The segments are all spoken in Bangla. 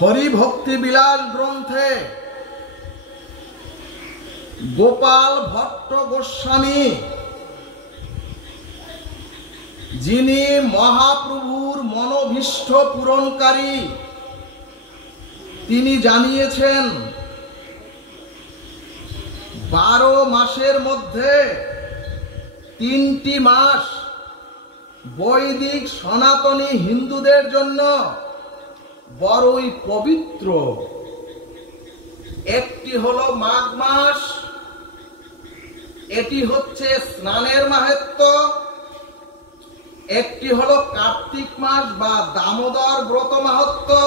হরিভক্তি বিলাস গ্রন্থে গোপাল ভট্ট গোস্বামী, যিনি মহাপ্রভুর মনোভীষ্ট পূরণকারী, তিনি জানিয়েছেন 12 মাসের মধ্যে 3টি মাস বৈদিক সনাতনী হিন্দুদের জন্য বড়ই পবিত্র। একটি হলো মাঘ মাস, এটি হচ্ছে স্নানের মাহাত্ম্য। একটি হলো কার্তিক মাস বা দামোদর ব্রত মাহাত্ম্য,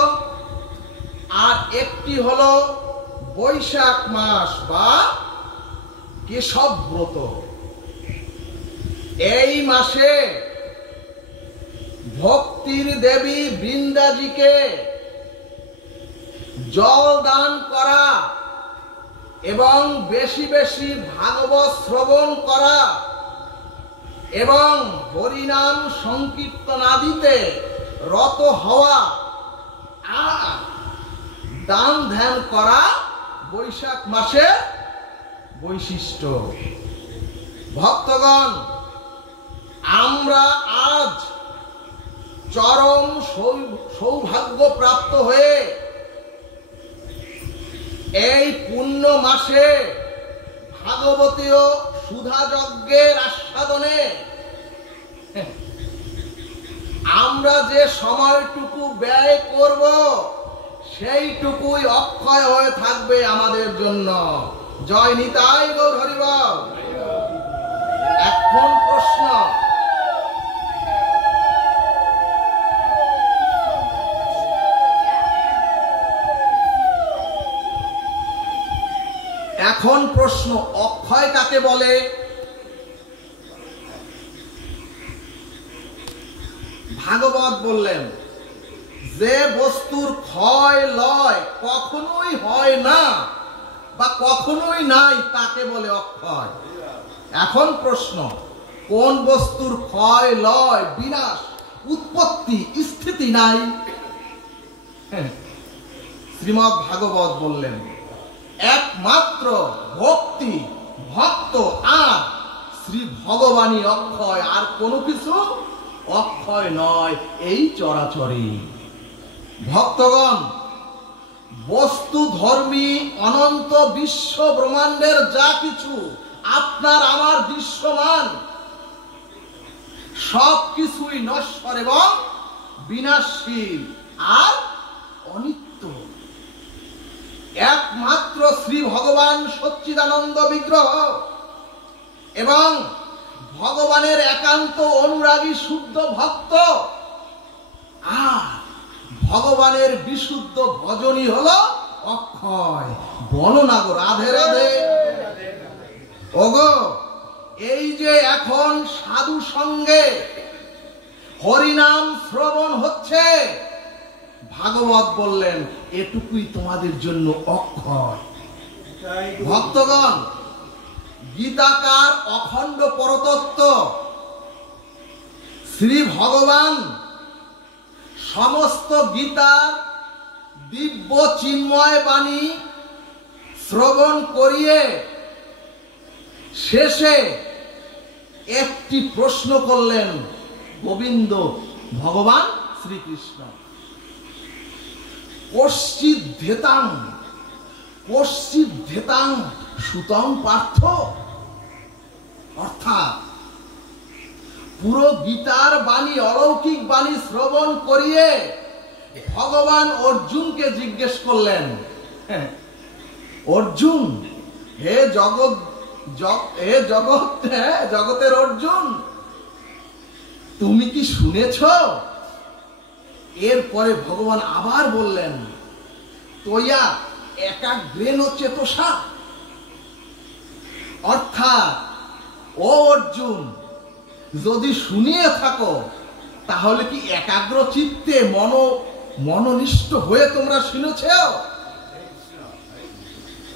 আর একটি হলো বৈশাখ মাস বা কেশব ব্রত। এই মাসে ভক্তির দেবী বৃন্দাজিকে জল দান করা এবং বেশি বেশি ভাগবত শ্রবণ করা এবং হরিনাম সংকীর্তনাদিতে রত হওয়া আর দান ধ্যান করা বৈশাখ মাসের বৈশিষ্ট্য। ভক্তগণ, আমরা আজ চরম সৌভাগ্য প্রাপ্ত হয়ে এই পুণ্য মাসে ভাগবতীয় সুধা যজ্ঞের আস্বাদনে আমরা যে সময়টুকু ব্যয় করব সেইটুকুই অক্ষয় হয়ে থাকবে আমাদের জন্য। জয় নিতাই গৌর হরিবল। এখন প্রশ্ন, অক্ষয় কাকে বলে? ভাগবত বললেন যে বস্তুর ক্ষয় লয় কখনোই হয় না বা কখনোই নাই, তাকে বলে অক্ষয়। এখন প্রশ্ন, কোন বস্তুর ক্ষয় লয় বিনাশ উৎপত্তি স্থিতি নাই? শ্রীমদ্ ভাগবত বললেন একমাত্র ভক্তি ভক্ত আর শ্রী ভগবানই অক্ষয়, আর কোনো কিছু অক্ষয় নয় এই চরাচরে। ভক্তগণ, বস্তু ধর্মী অনন্ত বিশ্ব ব্রহ্মাণ্ডের যা কিছু আপনার আমার দৃশ্যমান সব কিছুই নশ্বর এবং বিনাশশীল আর অনিত্য। একমাত্র শ্রী ভগবান সচ্চিদানন্দ বিগ্রহ এবং ভগবানের একান্ত অনুরাগী শুদ্ধ ভক্ত আর ভগবানের বিশুদ্ধ ভজনই হলো অক্ষয়। বলো না গো রাধে রাধে। ওগো, এই যে এখন সাধু সঙ্গে হরিনাম শ্রবণ হচ্ছে, ভাগবত বললেন এটুকুই তোমাদের জন্য অক্ষয়। ভক্তগণ, গীতাকার অখণ্ড পরতত্ত্ব শ্রী ভগবান সমস্ত গীতার দিব্য চিন্ময় বাণী শ্রবণ করিয়ে শেষে একটি প্রশ্ন করলেন গোবিন্দ ভগবান শ্রীকৃষ্ণ, কশ্চিৎ ধেতাং সুতং পার্থ। অর্থাৎ পুরো গীতার বাণী অলৌকিক বাণী শ্রবণ করিয়ে ভগবান অর্জুনকে জিজ্ঞেস করলেন, অর্জুন, হে জগতের অর্জুন, তুমি কি শুনেছ? এরপরে ভগবান আবার বললেন, তোয়া একাগ্রেণ চেতসা। অর্থাৎ ও অর্জুন, যদি শুনিয়ে থাকো তাহলে কি একাগ্র চিত্তে মনোনিষ্ঠ হয়ে তোমরা শুনেছ?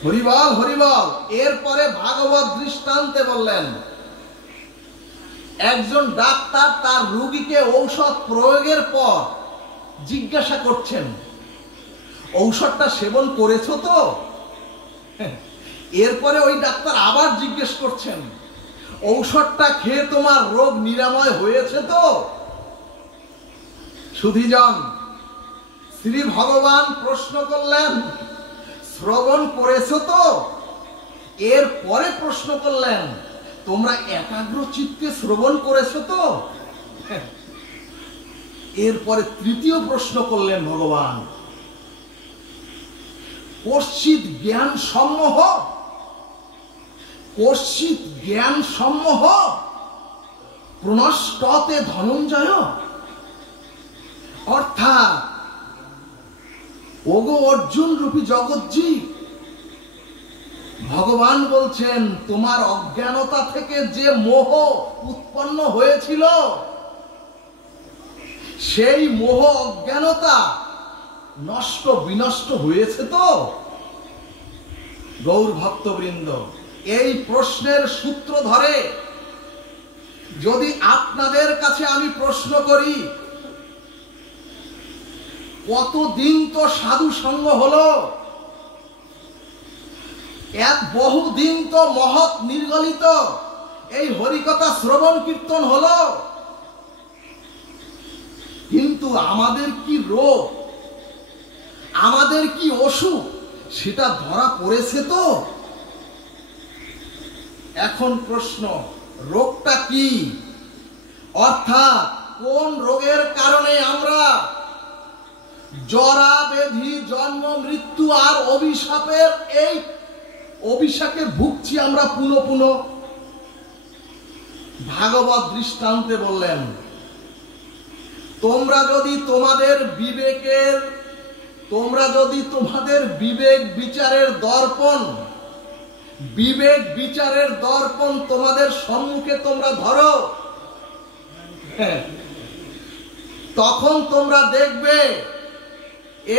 হরিবল হরিবল। এরপরে ভাগবত দৃষ্টান্তে বললেন, একজন ডাক্তার তার রোগীকে ঔষধ প্রয়োগের পর জিজ্ঞাসা করছেন, ঔষধটা সেবন করেছো তো? এরপরে ওই ডাক্তার আবার জিজ্ঞেস করছেন, ঔষধটা খেয়ে তোমার রোগ নিরাময় হয়েছে তো? সুধীজন, শ্রী ভগবান প্রশ্ন করলেন, শ্রবণ করেছো তো? এরপরে প্রশ্ন করলেন, তোমরা একাগ্র চিত্তে শ্রবণ করেছো তো? এরপরে তৃতীয় প্রশ্ন করলেন ভগবান, কর্ষিত জ্ঞান সম্মোহ, কর্ষিত জ্ঞান সম্মোহ প্রণষ্টতে ধনঞ্জয়। অর্থাৎ ওগো অর্জুন রূপী জগৎজি, ভগবান বলছেন তোমার অজ্ঞানতা থেকে যে মোহ উৎপন্ন হয়েছিল, সেই মোহ অজ্ঞানতা নষ্ট বিনষ্ট হয়েছে তো? গৌর ভক্তবৃন্দ, এই প্রশ্নের সূত্র ধরে যদি আপনাদের কাছে আমি প্রশ্ন করি, কতদিন তো সাধু সঙ্গ হলো, এক বহুদিন তো মহৎ নির্গলিত এই হরিকথা শ্রবণ কীর্তন হলো, কিন্তু আমাদের কি রোগ, আমাদের কি অসুখ, সেটা ধরা পড়েছে তো? এখন প্রশ্ন, রোগটা কি? অর্থাৎ কোন রোগের কারণে আমরা জরা ব্যাধি জন্ম মৃত্যু আর অভিশাপের এই অভিশাপে ভুগছি আমরা পুনঃ পুনঃ? ভাগবত দৃষ্টান্তে বললেন, তোমরা যদি তোমাদের বিবেক বিচারের দর্পণ তোমাদের সম্মুখে তোমরা ধরো, তখন তোমরা দেখবে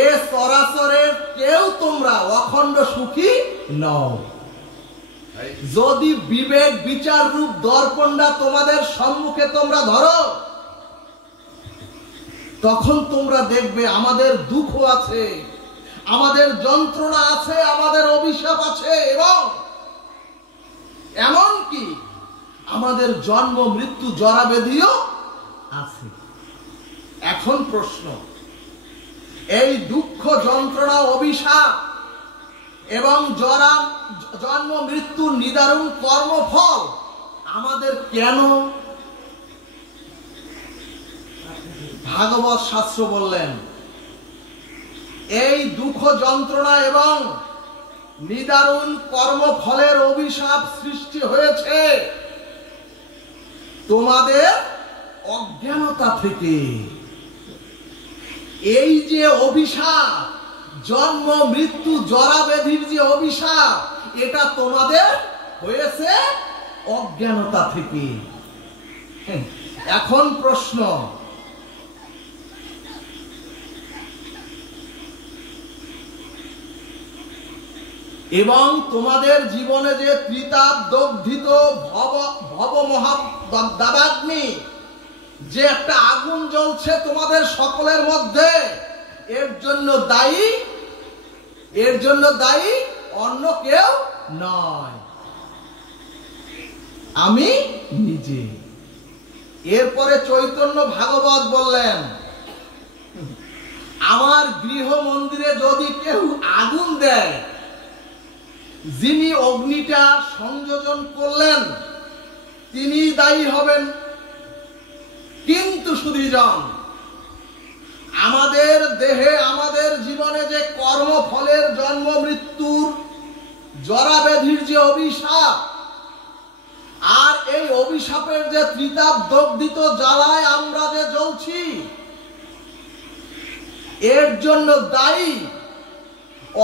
এ চরাচরের কেউ তোমরা অখণ্ড সুখী নও। যদি বিবেক বিচার রূপ দর্পণটা তোমাদের সম্মুখে তোমরা ধরো, তখন তোমরা দেখবে আমাদের দুঃখ আছে, আমাদের যন্ত্রণা আছে, আমাদের অভিশাপ আছে, এবং এমনকি আমাদের জন্ম মৃত্যু জরা ব্যাধিও আছে। এখন প্রশ্ন, এই দুঃখ যন্ত্রণা অভিশাপ এবং জন্ম মৃত্যুর নিদারুণ কর্মফল আমাদের কেন? ভাগবত শাস্ত্র বললেন, এই দুঃখ যন্ত্রণা এবং নিদারুণ কর্মফলের অভিশাপ সৃষ্টি হয়েছে তোমাদের অজ্ঞানতা থেকে। এই যে অভিশাপ, জন্ম মৃত্যু জরা ব্যাধির যে অভিশাপ, এটা তোমাদের হয়েছে অজ্ঞানতা থেকে। এখন প্রশ্ন, এবং তোমাদের জীবনে যে ত্রিতাপ দগ্ধিত ভব মহাদাবাগ্নি, যে একটা আগুন জ্বলছে তোমাদের সকলের মধ্যে, এর জন্য দায়ী অন্য কেউ নয়, আমি নিজে। এরপরে চৈতন্য ভাগবত বললেন, আমার গৃহ মন্দিরে যদি কেউ আগুন দেয়, যিনি অগ্নিটা সংযোজন করলেন তিনি দায়ী হবেন। কিন্তু সুধীজন, আমাদের দেহে আমাদের জীবনে যে কর্মফলের জন্ম মৃত্যুর জরা ব্যাধির যে অভিশাপ, আর এই অভিশাপের যে ত্রিতাপ দগ্ধিত জ্বালায় আমরা যে জ্বলছি, এর জন্য দায়ী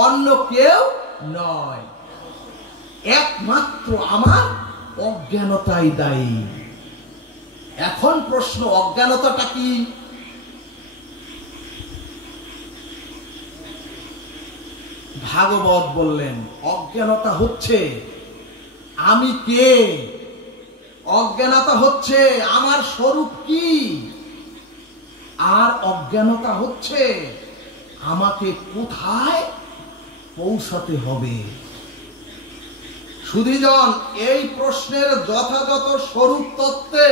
অন্য কেউ নয়, একমাত্র আমার অজ্ঞানতাই দায়ী। এখন প্রশ্ন, অজ্ঞানতাটা কি? ভাগবত বললেন, অজ্ঞানতা হচ্ছে আমি কে, অজ্ঞানতা হচ্ছে আমার স্বরূপ কি, আর অজ্ঞানতা হচ্ছে আমাকে কোথায় পৌঁছাতে হবে? সুধীজন, এই প্রশ্নের যথাযথ স্বরূপ তত্ত্বে,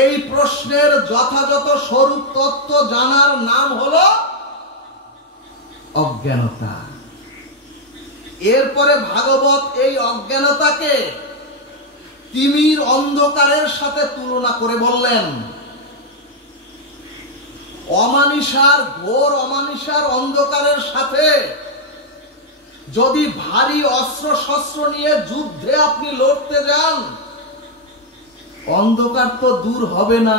এই প্রশ্নের যথাযথ স্বরূপ তত্ত্ব জানার নাম হলো অজ্ঞানতা। এরপরে ভাগবত এই অজ্ঞানতাকে তিমির অন্ধকারের সাথে তুলনা করে বললেন, অমানিসার, ঘোর অমানিসার অন্ধকারের সাথে যদি ভারী অস্ত্র শস্ত্র নিয়ে যুদ্ধে আপনি লড়তে যান, অন্ধকার তো দূর হবে না।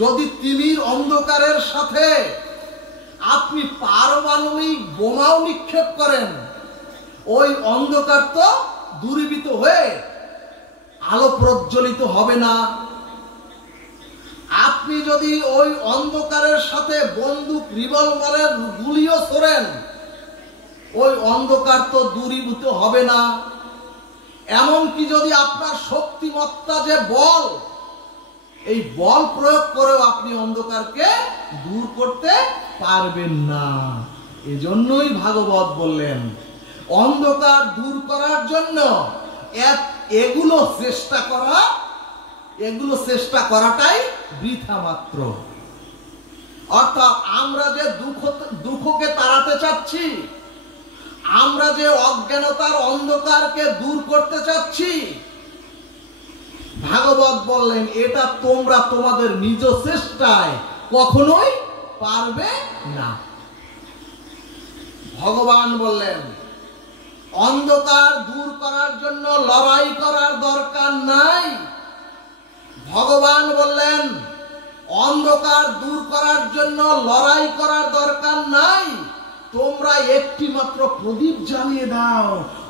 যদি তিমির অন্ধকারের সাথে আপনি পারমাণবিক বোমাও নিক্ষেপ করেন, ওই অন্ধকার তো দূরীভূত হয়ে আলো প্রজ্বলিত হবে না। আপনি যদি ওই অন্ধকারের সাথে বন্দুক, রিভলভারের গুলিও ছোড়েন, ওই অন্ধকার তো দূরীভূত হবে না। এমনকি যদি আপনার শক্তিমত্তা যে বল, এই বল প্রয়োগ করেও আপনি অন্ধকারকে দূর করতে পারবেন না। এজন্যই ভাগবত বললেন, অন্ধকার দূর করার জন্য এগুলো চেষ্টা করাটাই বৃথা মাত্র। অর্থাৎ আমরা যে দুঃখকে তাড়াতে চাচ্ছি, আমরা যে অজ্ঞানতার অন্ধকারকে দূর করতে চাচ্ছি, ভাগবত বললেন এটা তোমরা তোমাদের নিজ চেষ্টায় কখনোই পারবে না। ভগবান বললেন অন্ধকার দূর করার জন্য লড়াই করার দরকার নাই। ভগবান বললেন অন্ধকার দূর করার জন্য লড়াই করার দরকার নাই, তোমরা একটি মাত্র প্রদীপ জ্বালিয়ে দাও,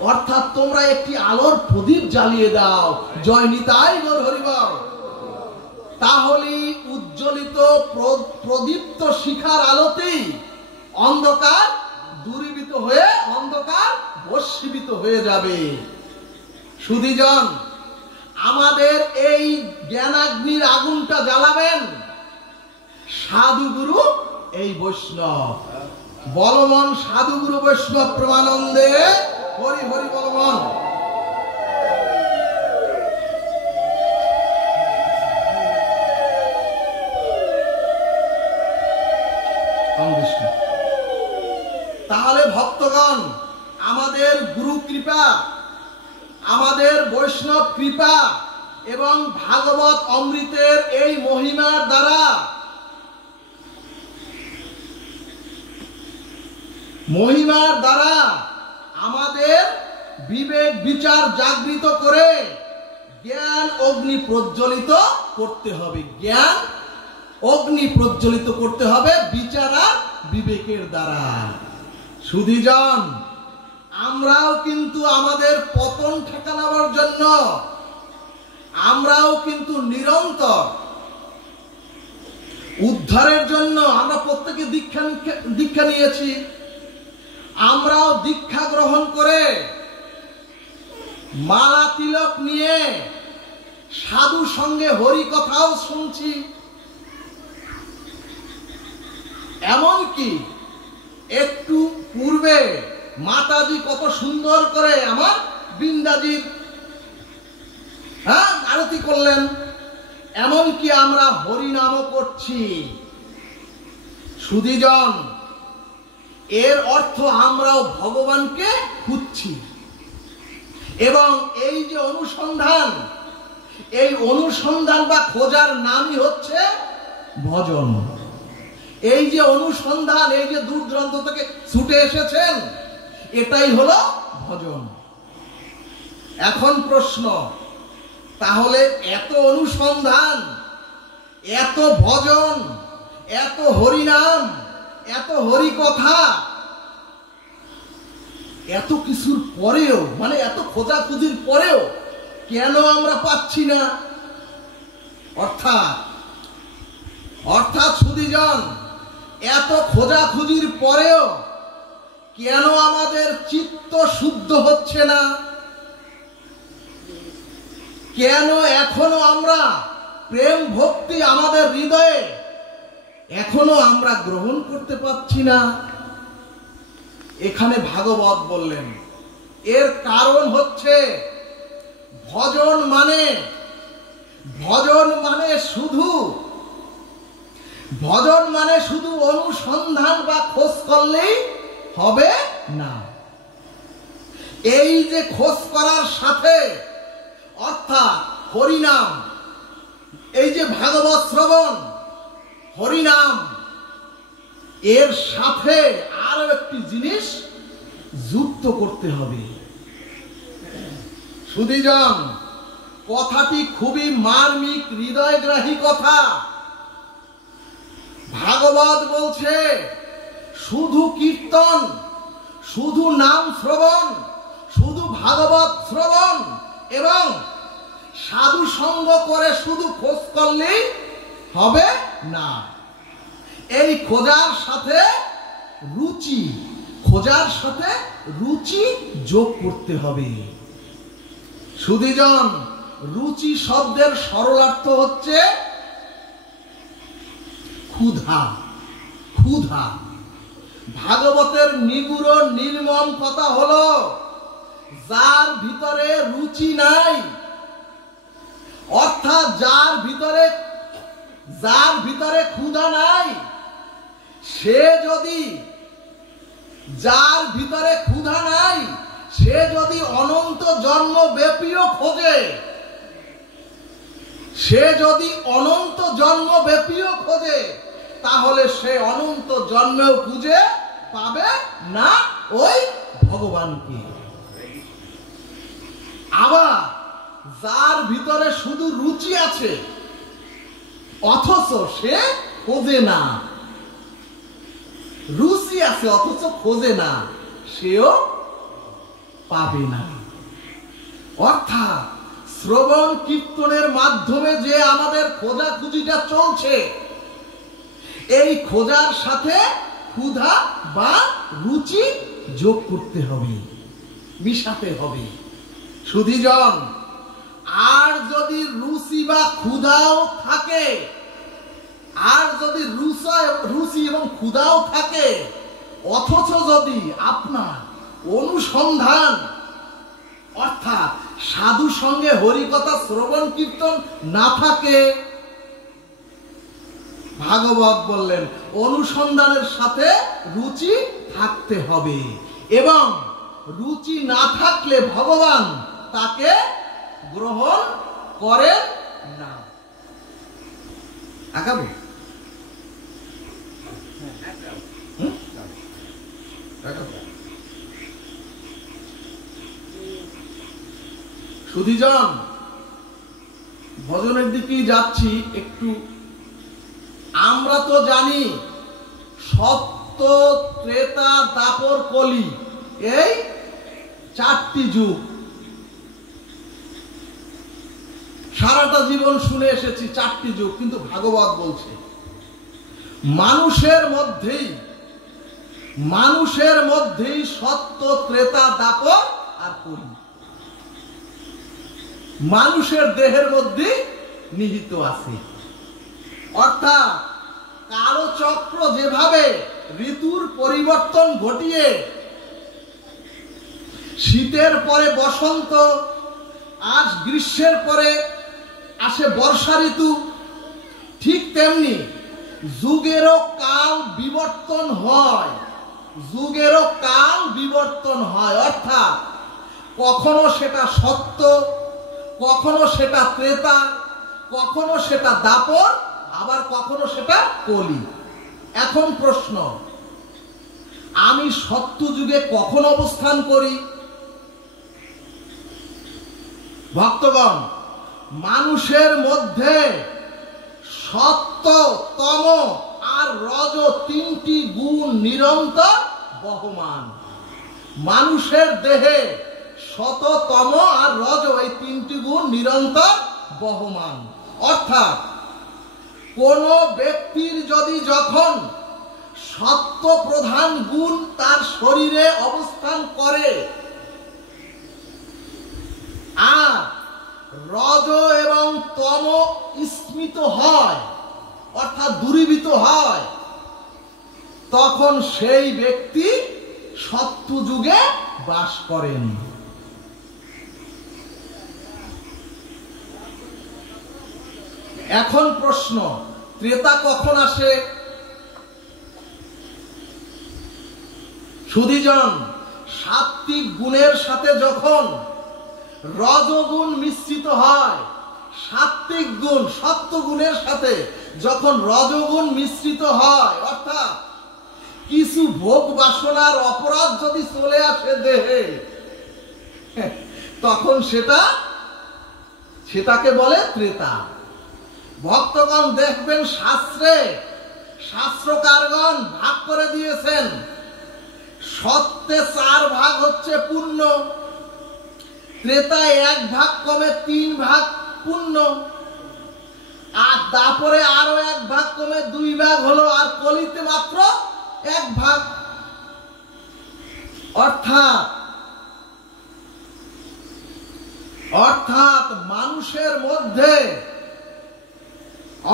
অর্থাৎ তোমরা একটি আলোর প্রদীপ জ্বালিয়ে দাও। জয় নিতাই গৌর হরিবল। তাহলে উজ্জ্বলিত প্রদীপ্ত শিখার আলোতেই অন্ধকার দূরীভূত হয়ে অন্ধকার ভস্মীভূত হয়ে যাবে। সুধীজন, আমাদের এই জ্ঞানাগ্নির আগুনটা জ্বালাবেন সাধুগুরু এই বৈষ্ণব। বলমন সাধুগুরু বৈষ্ণব প্রমানন্দে হরি হরি বলমন। তাহলে ভক্তগণ, আমাদের গুরু কৃপা, আমাদের বৈষ্ণব কৃপা এবং ভাগবত অমৃতের এই মহিমার দ্বারা আমাদের বিবেক বিচার জাগৃত করে জ্ঞান অগ্নি প্রজ্বলিত করতে হবে। জ্ঞান অগ্নি প্রজ্বলিত করতে হবে বিচার আর বিবেকের দ্বারা। সুধীজন, আমরাও কিন্তু আমাদের পতন ঠেকানোর জন্য আমরাও কিন্তু নিরন্তর উদ্ধারের জন্য আমরা প্রত্যেকে দীক্ষা নিয়েছি। আমরাও দীক্ষা গ্রহণ করে মালা তিলক নিয়ে সাধু সঙ্গে হরি কথাও শুনছি। এমনকি একটু পূর্বে মাতাজি কত সুন্দর করে আমার বৃন্দাজির আরতি করলেন, এমনকি আমরা হরিনামও করছি। সুধীজন, এর অর্থ আমরাও ভগবানকে খুঁজছি এবং এই যে অনুসন্ধান, এই অনুসন্ধান বা খোঁজার নামই হচ্ছে ভজন। এই যে অনুসন্ধান, এই যে দূর দূরান্ত থেকে ছুটে এসেছেন, এটাই হলো ভজন। এখন প্রশ্ন, তাহলে এত অনুসন্ধান, এত ভজন, এত হরিনাম, এত হরি কথা, এত কিছুর পরেও, মানে এত খোঁজাখুঁজির পরেও কেন আমরা পাচ্ছি না? অর্থাৎ সুধীজন, এত খোঁজাখুঁজির পরেও কেন আমাদের চিত্ত শুদ্ধ হচ্ছে না? কেন এখনো আমরা প্রেম ভক্তি আমাদের হৃদয়ে এখনো আমরা গ্রহণ করতে পারছি না। এখানে ভাগবত বললেন এর কারণ হচ্ছে ভজন মানে শুধু অনুসন্ধান বা খোঁজ করলেই হবে না। এই যে খোঁজ করার সাথে অর্থাৎ হরিনাম, এই যে ভাগবত শ্রবণ হরিনাম, এর সাথে আরো একটি জিনিস যুক্ত করতে হবে। সুধীজন, কথাটি খুবই মার্মিক, হৃদয়গ্রাহী কথা। ভাগবত বলছে শুধু কীর্তন, শুধু নাম শ্রবণ, শুধু ভাগবত শ্রবণ এবং সাধু সঙ্গ করে শুধু খোঁজ করলেই হবে না। এই খোঁজার সাথে রুচি যোগ করতে হবে। সুধীজন, রুচি শব্দের সরলার্থ হচ্ছে ক্ষুধা। ভাগবতের নিগুড় নির্মম কথা হলো যার ভিতরে রুচি নাই, অর্থাৎ যার ভিতরে ক্ষুধা নাই, যার ভিতরে ক্ষুধা নাই সে যদি অনন্ত জন্ম ব্যাপীও খোঁজে, তাহলে সে অনন্ত জন্মেও খুঁজে পাবে না ওই ভগবানকে। আবার যার ভিতরে শুধু রুচি আছে অথচ সে খোঁজে না, রুচি আছে অথচ খোঁজে না, সেও পাবে না। অর্থাৎ শ্রবণ কীর্তনের মাধ্যমে যে আমাদের খোঁজাখুঁজিটা চলছে, এই খোঁজার সাথে ক্ষুধা বা রুচি যোগ করতে হবে, মিশাতে হবে। সুধীজন, আর যদি রুচি বা ক্ষুধাও থাকে, রুচি এবং ক্ষুধাও থাকে, অথচ যদি আপনার অনুসন্ধান অর্থাৎ সাধু সঙ্গে হরিকথা শ্রবণ কীর্তন না থাকে, ভাগবত বললেন অনুসন্ধানের সাথে রুচি থাকতে হবে এবং রুচি না থাকলে ভগবান তাকে গ্রহণ করেন না। আগাবে সুধীজন, ভজনের দিকেই যাচ্ছি একটু। আমরা তো জানি সত্য, ত্রেতা, দাপর, কলি, এই চারটি যুগ। সারাটা জীবন শুনে এসেছি চারটি যুগ, কিন্তু ভাগবত বলছে মানুষের মধ্যেই সত্য, ত্রেতা, দাপর আর কলি মানুষের দেহের মধ্যে নিহিত আছে। অর্থাৎ কালচক্র যেভাবে ঋতুর পরিবর্তন ঘটিয়ে শীতের পরে বসন্ত, আজ গ্রীষ্মের পরে আসে বর্ষা ঋতু, ঠিক তেমনি যুগেরও কাল বিবর্তন হয়। অর্থাৎ কখনো সেটা সত্য, কখনো সেটা ত্রেতা, কখনো সেটা দাপর, আবার কখনো সেটা কলি। এখন প্রশ্ন, আমি সত্য যুগে কখন অবস্থান করি? ভক্তগণ, মানুষের মধ্যে সত্য, তম আর রজ তিনটি গুণ নিরন্তর বহমান। মানুষের দেহে সত, তম আর রজ এই তিনটি গুণ নিরন্তর বহমান। অর্থাৎ কোন ব্যক্তির যদি যখন সত্য প্রধান গুণ তার শরীরে অবস্থান করে আর রজ এবং তম স্মৃত হয়, অর্থাৎ দূরীভূত হয়, তখন সেই ব্যক্তি সত্য যুগে বাস করেন। এখন প্রশ্ন, ত্রেতা কখন আসে? সুধীজন, সাত্ত্বিক গুণের সাথে যখন রজগুণ মিশ্রিত হয়, সাত্ত্বিক গুণ সত্য গুণের সাথে যখন রজগুণ মিশ্রিত হয়, অর্থাৎ কিছু ভোগ বাসনার অপরাধ যদি চলে আসে দেহে, তখন সেটাকে বলে ত্রেতা। ভক্তগণ দেখবেন শাস্ত্রকারগণ ভাগ করে দিয়েছেন, সত্যে 4 ভাগ হচ্ছে পুণ্য, ত্রেতায় 1 ভাগ কমে 3 ভাগ পুণ্য, আর তারপরে আরো 1 ভাগ কমে 2 ভাগ হলো, আর কলিতে মাত্র 1 ভাগ। অর্থাৎ মানুষের মধ্যে,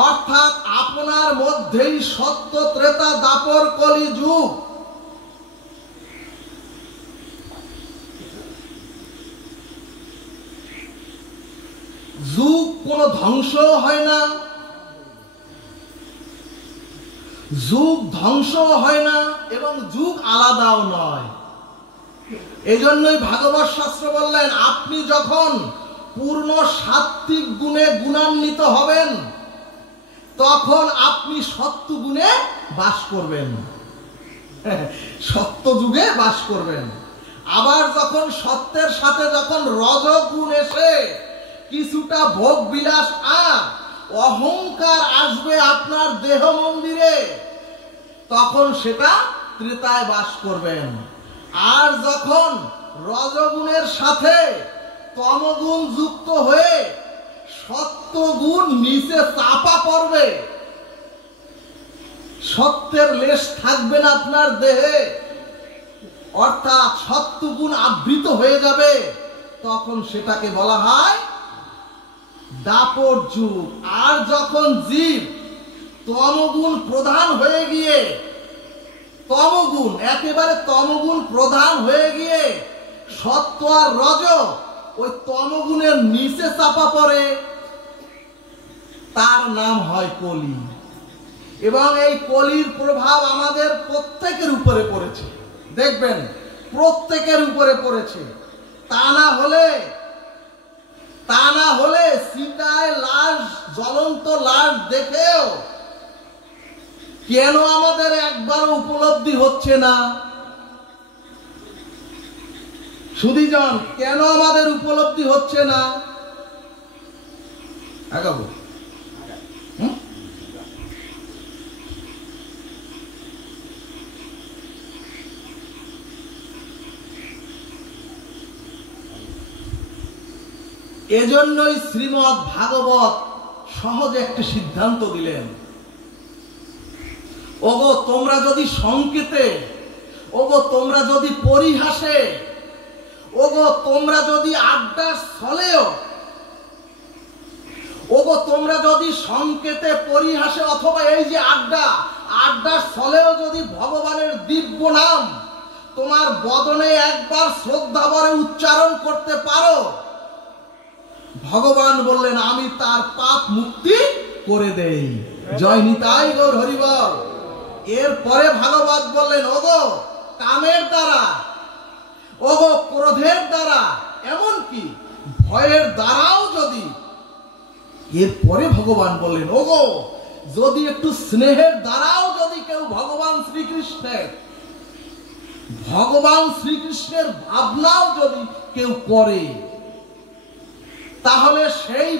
অর্থাৎ আপনার মধ্যেই সত্য, ত্রেতা, দাপর, কলি যুগ। যুগ কোনো ধ্বংস হয় না, যুগ ধ্বংস হয় না এবং যুগ আলাদাও নয়। এজন্যই ভাগবত শাস্ত্র বললেন, আপনি যখন পূর্ণ সাত্ত্বিক গুণে গুণান্বিত হবেন, তখন আপনি সত্য গুণে বাস করবেন, সত্য যুগে বাস করবেন। আবার যখন সত্যের সাথে যখন রজগুণ এসে কিছুটা ভোগ বিলাস আর অহংকার আসবে আপনার দেহ মন্দিরে, তখন সেটা ত্রেতায় বাস করবেন। আর যখন রজগুণের সাথে তমগুণ যুক্ত হয়ে সত্যগুণ নিচে চাপা পড়বে, সত্যের লেশ থাকবে না আপনার দেহে, অর্থাৎ সত্যগুণ আবৃত হয়ে যাবে, তখন সেটাকে বলা হয় দাপর যুগ। আর যখন জীব তমগুণ প্রধান হয়ে গিয়ে, তমগুণ একেবারে তমগুণ প্রধান হয়ে গিয়ে সত্য আর রজ ওই তমগুণের নিচে চাপা পড়ে, তার নাম হয় কলি। এবং এই কলির প্রভাব আমাদের প্রত্যেকের উপরে পড়েছে, দেখবেন প্রত্যেকের উপরে পড়েছে। তা না হলে সীতায় লাশ, জ্বলন্ত লাশ দেখেও কেন আমাদের একবারও উপলব্ধি হচ্ছে না? সুধীজন, কেন আমাদের উপলব্ধি হচ্ছে না? আগাবো। এজন্যই শ্রীমদ্ ভাগবত সহজে একটি সিদ্ধান্ত দিলেন, ওগো তোমরা যদি সংকেতে, ওগো তোমরা যদি পরিহাসে, ওগো তোমরা যদি আড্ডার ছলেও, ওগো তোমরা যদি সংকেতে, পরিহাসে অথবা এই যে আড্ডার ছলেও যদি ভগবানের দিব্য নাম তোমার বদনে একবার শ্রদ্ধা ভরে উচ্চারণ করতে পারো, ভগবান বললেন আমি তার পাপ মুক্তি করে দেই। জয় নিতাই গৌর হরিবল। এরপরে ভাগবত বললেন, ওগো কামের দ্বারা, ওগো ক্রোধের দ্বারা, এমনকি ভয়ের দ্বারাও যদি, এরপরে ভগবান বললেন, ওগো যদি একটু স্নেহের দ্বারাও যদি কেউ ভগবান শ্রীকৃষ্ণের ভাবনাও যদি কেউ করে, তাহলে সেই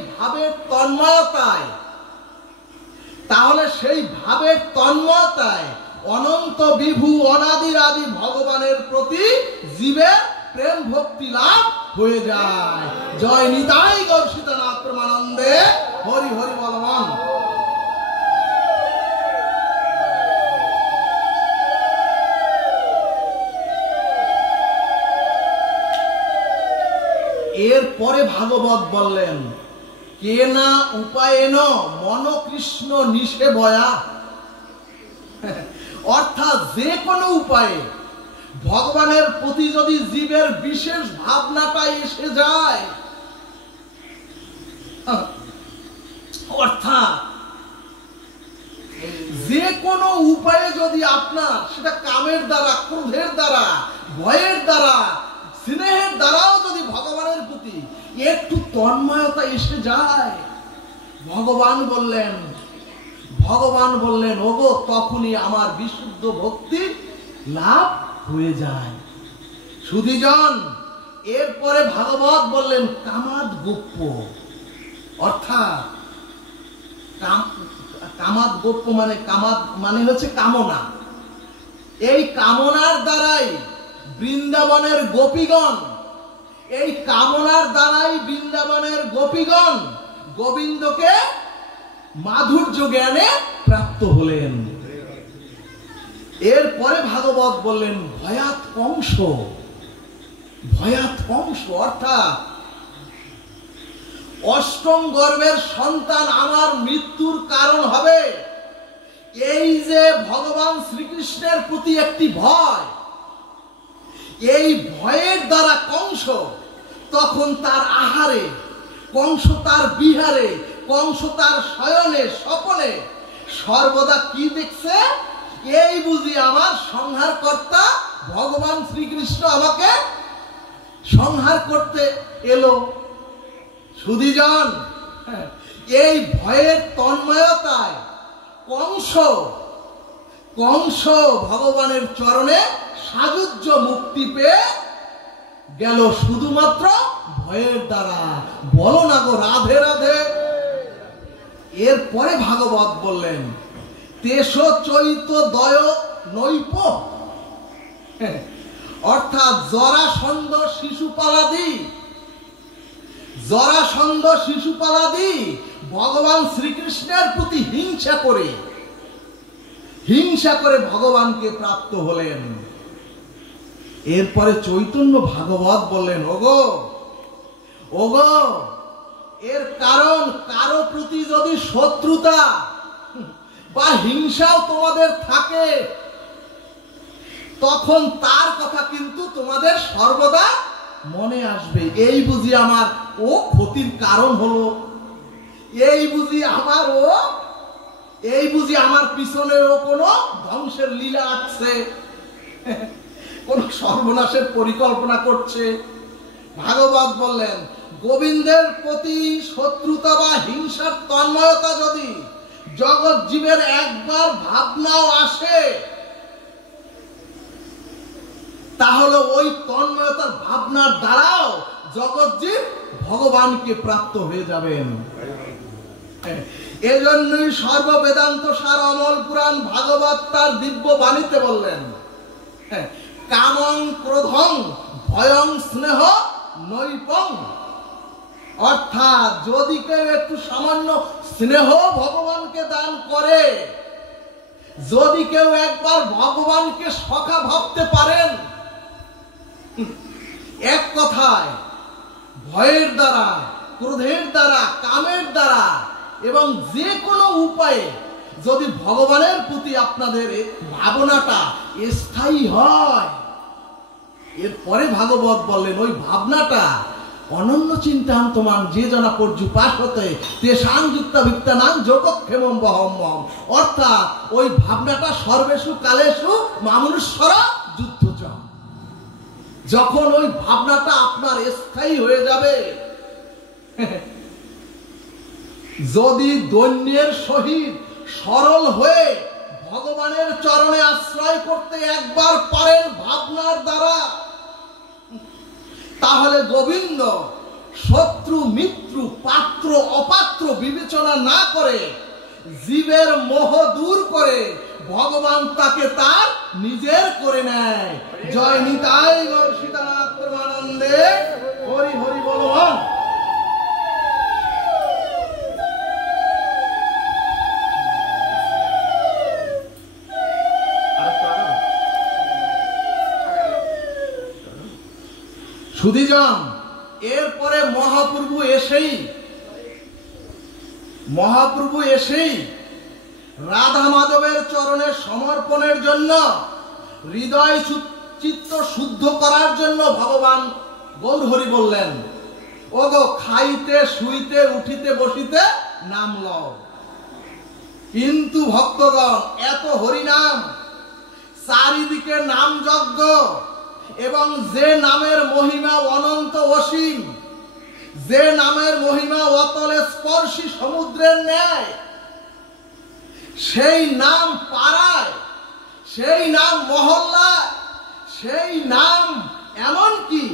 ভাবের তন্ময়তায় অনন্ত বিভু অনাদির আদি ভগবানের প্রতি জীবের প্রেম ভক্তি লাভ হয়ে যায়। জয় নিতাই গৌর সীতানাথ প্রেমানন্দে হরি হরি বলবান। এরপরে ভাগবত বললেন, কেনা উপায়েন মন কৃষ্ণ নিষে বয়া, অর্থাৎ যে কোনো উপায়ে ভগবানের প্রতি যদি জীবের বিশেষ ভাবনাটা এসে যায়, অর্থাৎ যে কোনো উপায়ে যদি আপনার সেটা কামের দ্বারা, ক্রোধের দ্বারা, ভয়ের দ্বারা, স্নেহের দ্বারাও যদি ভগবানের প্রতি একটু তন্ময়তা এসে যায়, ভগবান বললেন ওগো তখনই আমার বিশুদ্ধ ভক্তি লাভ হয়ে যায়। সুধীজন, এরপরে ভাগবত বললেন কামাদ গোপ্য, অর্থাৎ কামাদ গোপ্য মানে হচ্ছে কামনা। এই কামনার দ্বারাই বৃন্দাবনের গোপীগণ, এই কামনার দ্বারাই বৃন্দাবনের গোপীগণ গোবিন্দকে মাধুর্য জ্ঞানে প্রাপ্ত হলেন। এরপরে ভাগবত বললেন ভয়াত কংস, অর্থাৎ অষ্টম গর্ভের সন্তান আমার মৃত্যুর কারণ হবে। এই যে ভগবান শ্রীকৃষ্ণের প্রতি একটি ভয়, এই ভয়ের দ্বারা কংস তখন তার আহারে, কংস তার বিহারে, কংস তার শয়নে স্বপনে সর্বদা কি দেখছে, এই বুঝি আমার সংহারকর্তা ভগবান শ্রীকৃষ্ণ আমাকে সংহার করতে এলো। সুধীজন, এই ভয়ের তন্ময়তায় কংস ভগবানের চরণে সাযুজ্য মুক্তি পেয়ে গেল শুধুমাত্র ভয়ের দ্বারা। বলো না গো রাধে রাধে। এরপরে ভাগবত বললেন তেষ চৈত দয় নৈপ, অর্থাৎ জরাসন্ধ শিশুপালাদি ভগবান শ্রীকৃষ্ণের প্রতি হিংসা করে ভগবানকে প্রাপ্ত হলেন। এরপরে চৈতন্য ভাগবত বললেন ওগো এর কারণ কারো প্রতি যদি শত্রুতা বা হিংসাও তোমাদের থাকে, তখন তার কথা কিন্তু তোমাদের সর্বদা মনে আসবে। এই বুঝি আমার ও ক্ষতির কারণ হলো, এই বুঝি আমার পিছনে ও কোনো ধ্বংসের লীলা আছে, কোন সর্বনাশের পরিকল্পনা করছে। ভাগবত বললেন গোবিন্দের প্রতি শত্রুতা বা হিংসার তন্ময়তা যদি জগৎ জীবের একবার ভাবনাও আসে, তাহলে ওই তন্ময়তার ভাবনার দ্বারাও জগৎ জীব ভগবানকে প্রাপ্ত হয়ে যাবেন। এজন্যই সর্ববেদান্ত সার অমল পুরাণ ভাগবত তার দিব্য বাণীতে বললেন কামং ক্রোধং ভয়ং স্নেহ নৈপং, অর্থাৎ যদি কেউ একটু সামান্য স্নেহ ভগবানকে দান করে, যদি কেউ একবার ভগবানকে সখা ভাবতে পারেন, এক কথায় ভয়ের দ্বারা, ক্রোধের দ্বারা, কামের দ্বারা এবং যে কোনো উপায়ে যদি ভগবানের প্রতি আপনাদের ভাবনাটা স্থায়ী হয়, এরপরে ভাগবত বললেন ওই ভাবনাটা অনন্য চিন্তান্তমান যে জনা পর্যুপাস হতে তেষাং যুক্তা ভিত্তানাং যোগক্ষেমম বহম্মম, অর্থাৎ ওই ভাবনাটা সর্বেষু কালেষু মামনুষ্যর যুদ্ধ। যখন ওই ভাবনাটা আপনার স্থায়ী হয়ে যাবে, যদি দৈন্যের সহিত সরল হয়ে ভগবানের চরণে আশ্রয় করতে একবার পারেন ভাবনার দ্বারা, তাহলে গোবিন্দ শত্রু মিত্র পাত্র অপাত্র বিবেচনা না করে জীবের মোহ দূর করে ভগবান তাকে তার নিজের করে নেয়। জয় নিতাই গৌর সীতানাথ প্রেমানন্দে, হরি হরি বলবান। সুধীজন, এরপরে মহাপ্রভু এসেই মহাপ্রভু এসেই রাধা মাধবের চরণে সমর্পণের জন্য, হৃদয় চিত্ত শুদ্ধ করার জন্য ভগবান গৌরহরি বললেন, ওগো খাইতে শুইতে উঠিতে বসিতে নাম লও। কিন্তু ভক্তগণ, এত হরিনাম, চারিদিকে নাম যজ্ঞ, এবং যে নামের মহিমা অনন্ত অসীম, যে নামের মহিমা অতলে স্পর্শী সমুদ্রের ন্যায়, সেই নাম পাড়ায়, সেই নাম মহল্লায়, সেই নাম এমনকি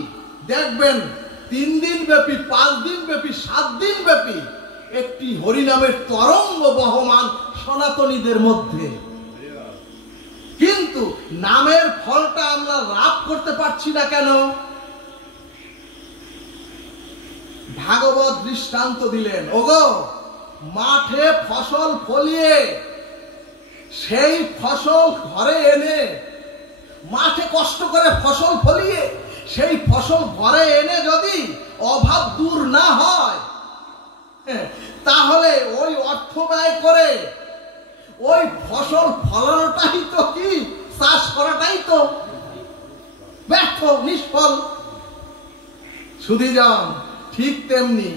দেখবেন 3 দিন ব্যাপী, 5 দিন ব্যাপী, 7 দিন ব্যাপী একটি হরিনামের তরঙ্গ বহমান সনাতনীদের মধ্যে। কিন্তু নামের ফলটা আমরা লাভ করতে পারছি না কেন? ভাগবত দৃষ্টান্ত দিলেন, ওগো মাঠে ফসল ফলিয়ে সেই ফসল ঘরে এনে, মাঠে কষ্ট করে ফসল ফলিয়ে সেই ফসল ঘরে এনে যদি অভাব দূর না হয়, তাহলে ওই অর্থ ব্যয় করে ওই ফসল ফলানোটাই তো কি, চাষ করাটাই তো ব্যর্থ, নিষ্ফল। শুধিজন, ঠিক তেমনি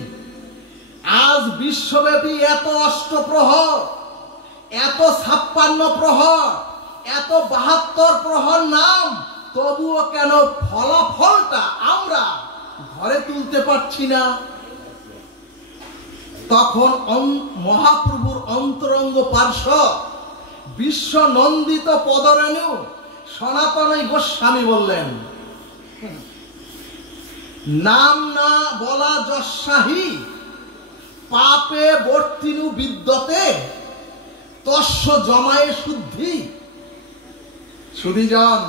আজ বিশ্বব্যাপী এত অষ্টপ্রহর, এত 56 প্রহর, এত 72 প্রহর নাম, তবুও কেন ফলাফলটা আমরা ঘরে তুলতে পারছি না? তখন মহাপ্রভুর অন্তরঙ্গ পার্শ্বদ বিশ্ব নন্দিত পদরেণু সনাতনী গোস্বামী বললেন, নাম না বলা যশাহী পাপে বর্তিনু বিদ্যতে তস্য জমায়ে শুদ্ধি। শুধিজন,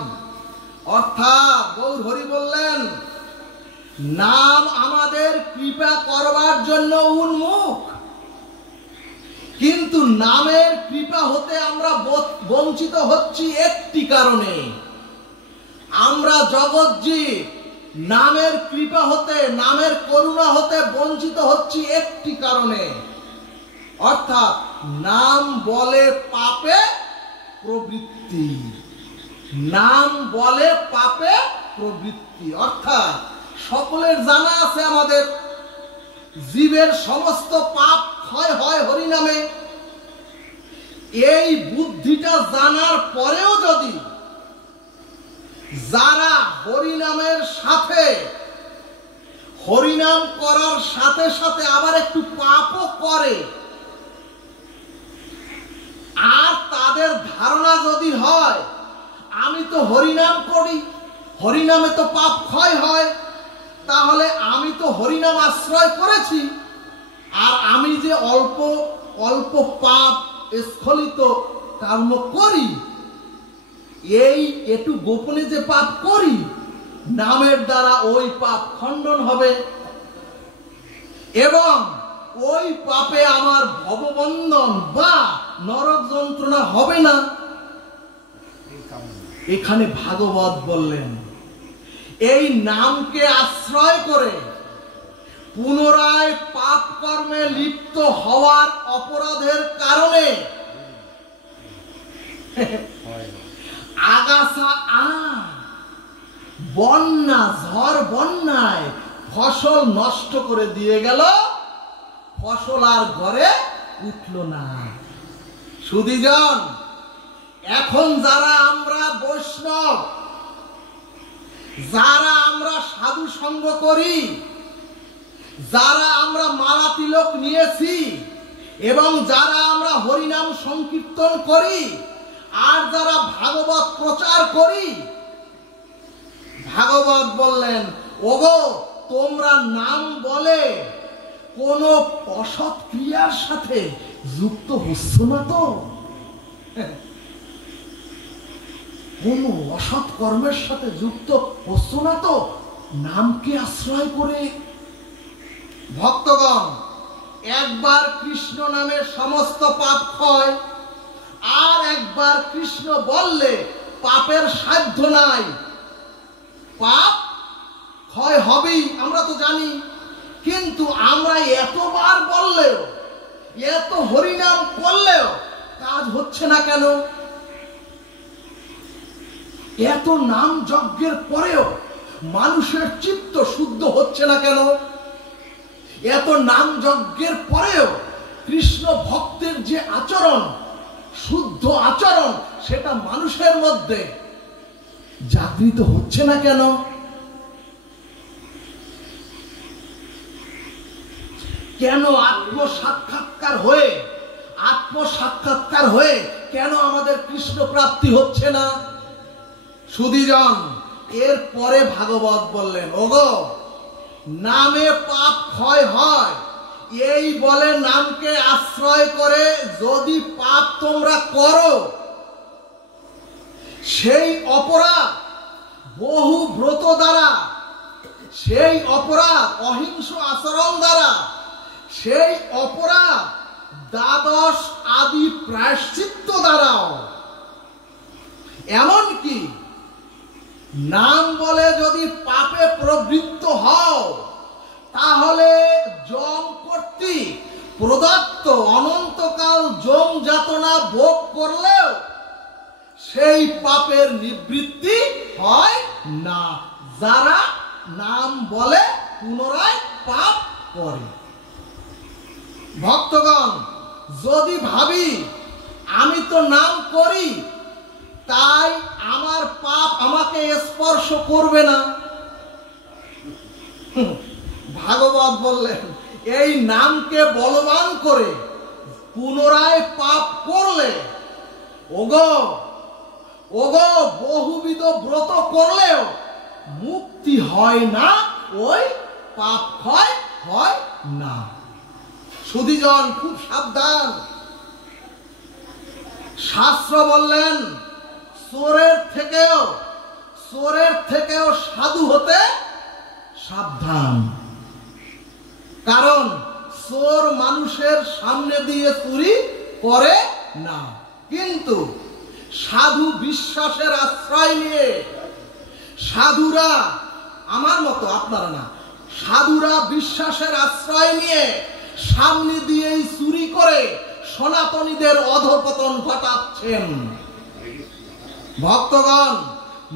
অর্থাৎ গৌরহরি বললেন, নাম আমাদের কৃপা করবার জন্য উন্মুখ, কিন্তু নামের কৃপা হতে আমরা বঞ্চিত হচ্ছি একটি কারণে। আমরা জগৎজীব নামের কৃপা হতে, নামের করুণা হতে বঞ্চিত হচ্ছি একটি কারণে, অর্থাৎ নাম বলে পাপে প্রবৃত্তি। নাম বলে পাপে প্রবৃত্তি, অর্থাৎ সকলের জানা আছে, আমাদের জীবের সমস্ত পাপ ক্ষয় হয় হরিনামে। এই বুদ্ধিটা জানার পরেও যদি যারা হরিনামের সাথে, হরিনাম করার সাথে সাথে আবার একটু পাপও করে, আর তাদের ধারণা যদি হয় আমি তো হরিনাম করি, হরিনামে তো পাপ ক্ষয় হয়, তাহলে আমি তো হরিনাম আশ্রয় করেছি, আর আমি যে অল্প অল্প পাপ স্খলিত কর্ম করি, এই একটু গোপনে যে পাপ করি, নামের দ্বারা ওই পাপ খণ্ডন হবে এবং ওই পাপে আমার ভববন্ধন বা নরক যন্ত্রণা হবে না। এখানে ভাগবত বললেন, এই নামকে আশ্রয় করে পুনরায় পাপ কর্মে লিপ্ত হওয়ার অপরাধের কারণে আগাছা বন্যা, ঝড় বন্যায় ফসল নষ্ট করে দিয়ে গেল, ফসল আর ঘরে উঠল না। শুধিজন, এখন যারা আমরা বৈষ্ণব, যারা আমরা সাধু সঙ্গ করি, যারা আমরা মালা তিলক নিয়েছি এবং যারা আমরা হরিনাম সংকীর্তন করি, আর যারা ভাগবত প্রচার করি, ভাগবত বললেন, ওগো তোমরা নাম বলে কোন অসৎ ক্রিয়ার সাথে যুক্ত হচ্ছ না তো? কোন অসৎ কর্মের সাথে যুক্ত হচ্ছ না তো নামকে আশ্রয় করে? ভক্তগণ, একবার কৃষ্ণ নামে সমস্ত পাপ ক্ষয়, আর একবার কৃষ্ণ বললে পাপের সাধ্য নাই। পাপ ক্ষয় হবেই, আমরা তো জানি, কিন্তু আমরা এতবার বললেও এত হরিনাম করলেও কাজ হচ্ছে না কেন? এত নাম যজ্ঞের পরেও মানুষের চিত্ত শুদ্ধ হচ্ছে না কেন? এত নাম যজ্ঞের পরেও কৃষ্ণ ভক্তের যে আচরণ, শুদ্ধ আচরণ, সেটা মানুষের মধ্যে জাগৃত হচ্ছে না কেন? কেন আত্মসাক্ষাৎকার হয়ে কেন আমাদের কৃষ্ণ প্রাপ্তি হচ্ছে না? সুধীজন, এর পরে ভাগবত বললেন, ওগো, নামে পাপ ক্ষয় হয়, এই বলে নামকে আশ্রয় করে যদি পাপ তোমরা করো, সেই অপরাধ বহু ব্রত দ্বারা, সেই অপরাধ অহিংস আচরণ দ্বারা, সেই অপরাধ দ্বাদশ আদি প্রায়শ্চিত্ত দ্বারাও, এমনকি নাম বলে যদি পাপে প্রবৃত্ত হও, তাহলে যম কর্তৃক প্রদত্ত অনন্তকাল যম যাতনা ভোগ করলেও সেই পাপের নিবৃত্তি হয় না, যারা নাম বলে পুনরায় পাপ করে। ভক্তগণ, যদি ভাবি আমি তো নাম করি, তাই আমার পাপ আমাকে স্পর্শ করবে না, ভাগবত বললেন এই নামকে বলবান করে পুনরায় পাপ করলে, ওগো বহুবিধ ব্রত করলেও মুক্তি হয় না, ওই পাপ ক্ষয় হয় না। সুধীজন, খুব সাবধান। শাস্ত্র বললেন চোরের থেকেও সাধু হতে সাবধান, কারণ চোর মানুষের সামনে দিয়ে চুরি করে না, কিন্তু সাধু বিশ্বাসের আশ্রয় নিয়ে, সাধুরা আমার মতো, আপনারা না, সাধুরা বিশ্বাসের আশ্রয় নিয়ে সামনে দিয়েই চুরি করে সনাতনীদের অধঃপতন ঘটাচ্ছেন। ভক্তগণ,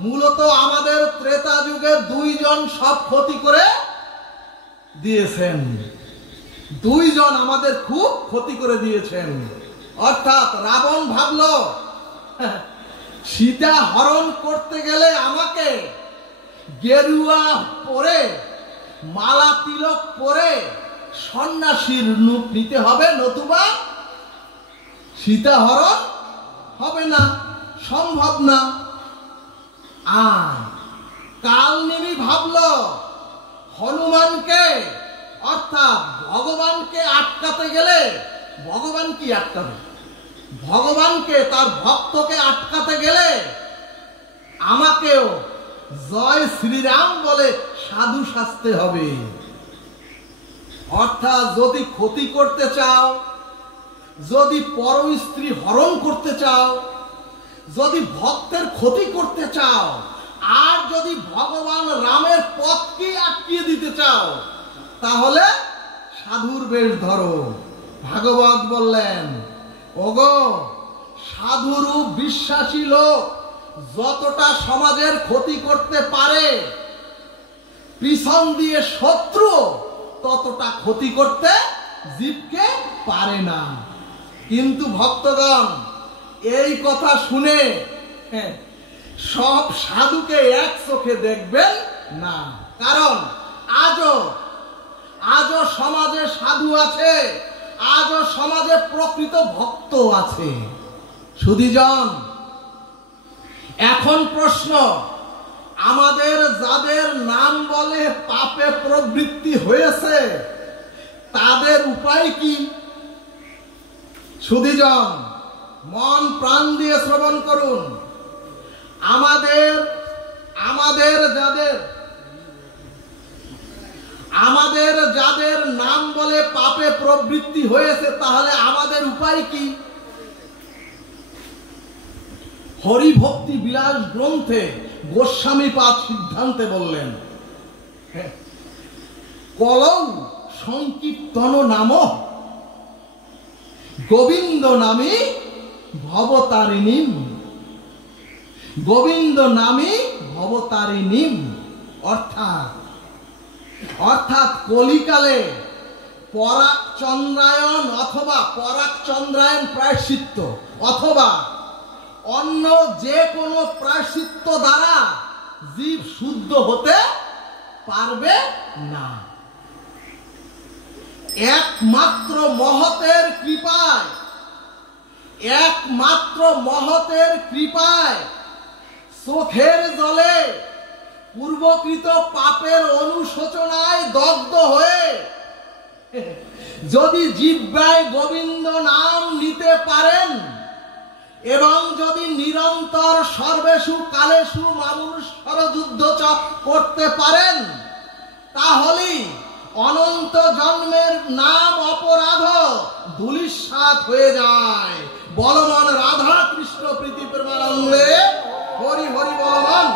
মূলত আমাদের ত্রেতা যুগে দুইজন সব ক্ষতি করে দিয়েছেন, দুইজন আমাদের খুব ক্ষতি করে দিয়েছেন। অর্থাৎ রাবণ ভাবলো সীতা হরণ করতে গেলে আমাকে গেরুয়া পরে, মালা তিলক পরে সন্ন্যাসীর রূপ নিতে হবে, নতুবা সীতা হরণ হবে না, সম্ভব না। কালনেমি ভাবলো হনুমানকে, অর্থাৎ ভগবানকে আটকাতে গেলে, ভগবান কি আটকাবে, ভগবানকে, তার ভক্তকে আটকাতে গেলে আমাকেও জয় শ্রীরাম বলে সাধু সাজতে হবে। অর্থাৎ যদি ক্ষতি করতে চাও, যদি পর স্ত্রী হরণ করতে চাও, যদি ভক্তের ক্ষতি করতে চাও, আর যদি ভগবান রামের পথকে আটকিয়ে দিতে চাও, তাহলে সাধুর বেশ ধরো। ভাগবত বললেন, ওগো, সাধুরূপ বিশ্বাসী লোক যতটা সমাজের ক্ষতি করতে পারে, পিছন দিয়ে শত্রু ততটা ক্ষতি করতে জীবকে পারে না। কিন্তু ভক্তগণ, এই কথা শুনে সব সাধুকে এক চোখে দেখবেন না, কারণ আজও সমাজে সাধু আছে, আজও সমাজে প্রকৃত ভক্ত আছে। সুধীজন, এখন প্রশ্ন, আমাদের যাদের নাম বলে পাপে প্রবৃত্তি হয়েছে, তাদের উপায় কি? সুধীজন, মন প্রাণ দিয়ে শ্রবণ করুন। আমাদের যাদের নাম বলে পাপে প্রবৃত্তি হয়েছে, তাহলে আমাদের উপায় কি? হরিভক্তি বিলাস গ্রন্থে গোস্বামীপাদ সিদ্ধান্তে বললেন, কলৌ সংকীর্তন নাম গোবিন্দ নামী ভবতারিণীম, গোবিন্দ নামী ভবতারিণীম, অর্থাৎ কলিকালে পরাগ চন্দ্রায়ণ অথবা পরাগ চন্দ্রায়ণ প্রায়শ্চিত্ত অথবা অন্য যে কোনো প্রায়শ্চিত্ত দ্বারা জীব শুদ্ধ হতে পারবে না। একমাত্র মহতের কৃপায়, একমাত্র মহতের কৃপায় চোখের জলে পূর্বকৃত পাপের অনুশোচনায় দগ্ধ হয়ে যদি জিহ্বায় গোবিন্দ নাম নিতে পারেন এবং যদি নিরন্তর সর্বেষু কালেষু মানুষের যুদ্ধ করতে পারেন, তাহলেই অনন্ত জন্মের নাম অপরাধ ধূলিসাৎ হয়ে যায়। বলবান রাধা কৃষ্ণ প্রীতি প্রেমানন্দে হরি হরি বলবান।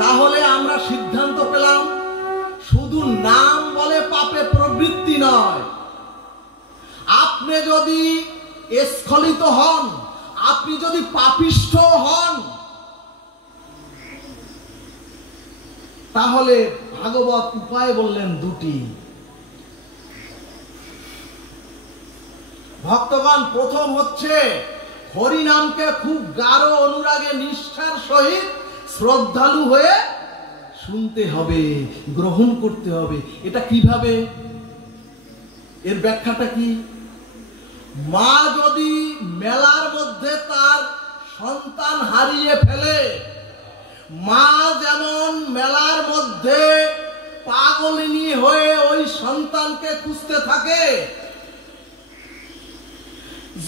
তাহলে আমরা সিদ্ধান্ত পেলাম শুধু নাম বলে পাপে প্রবৃত্তি নয়। আপনি যদি স্খলিত হন, আপনি যদি পাপিষ্ঠ হন, তাহলে ভাগবত উপায় বললেন দুটি। ভক্তগণ, প্রথম হচ্ছে হরি নামকে খুব গাঢ় অনুরাগে নিষ্ঠার সহিত শ্রদ্ধালু হয়ে শুনতে হবে, গ্রহণ করতে হবে। এটা কিভাবে? এর ব্যাখ্যাটা কি? মা যদি মেলার মধ্যে তার সন্তান হারিয়ে ফেলে, মা যেমন মেলার মধ্যে পাগলিনী হয়ে ওই সন্তানকে খুঁজতে থাকে,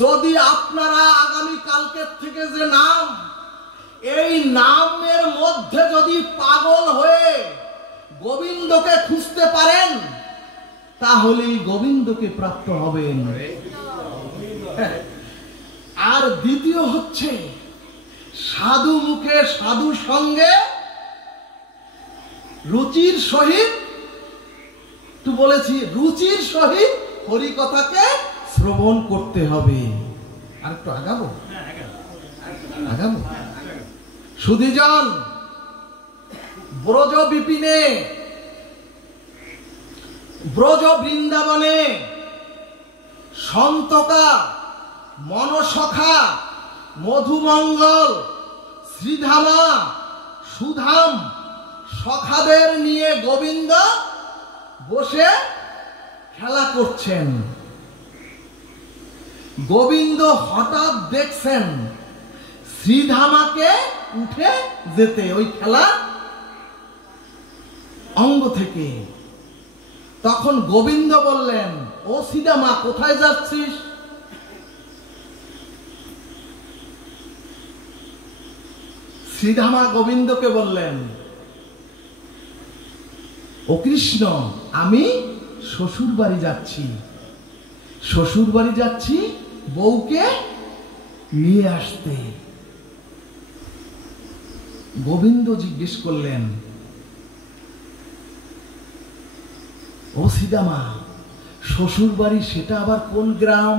যদি আপনারা আগামী কালকের থেকে যে নাম, এই নামের মধ্যে যদি পাগল হয়ে গোবিন্দকে খুঁজতে পারেন, তাহলেই গোবিন্দকে প্রাপ্ত হবেন। আর দ্বিতীয় হচ্ছে সাধু মুখে সাধু সঙ্গে রুচির সহিত, তো বলেছি রুচির সহিত হরি কথাকে শ্রবণ করতে হবে। আর একটু আগাবো, আগাবো। সুধীজন, ব্রজ বিপিনে, ব্রজ বৃন্দাবনে সন্তকা, মনসখা, মধুমঙ্গল, শ্রীধামা, সুধাম সখাদের নিয়ে গোবিন্দ বসে খেলা করছেন। গোবিন্দ হঠাৎ দেখছেন শ্রীধামাকে উঠে যেতে ওই খেলার অঙ্গ থেকে। তখন গোবিন্দ বললেন, ও শ্রীধামা, কোথায় যাচ্ছিস? শ্রীধামা গোবিন্দকে বললেন, ও কৃষ্ণ, আমি শ্বশুর বাড়ি যাচ্ছি, শ্বশুর বাড়ি যাচ্ছি বউকে নিয়ে আসতে। গোবিন্দ জিজ্ঞেস করলেন, ও শ্রীধামা, শ্বশুর বাড়ি সেটা আবার কোন গ্রাম?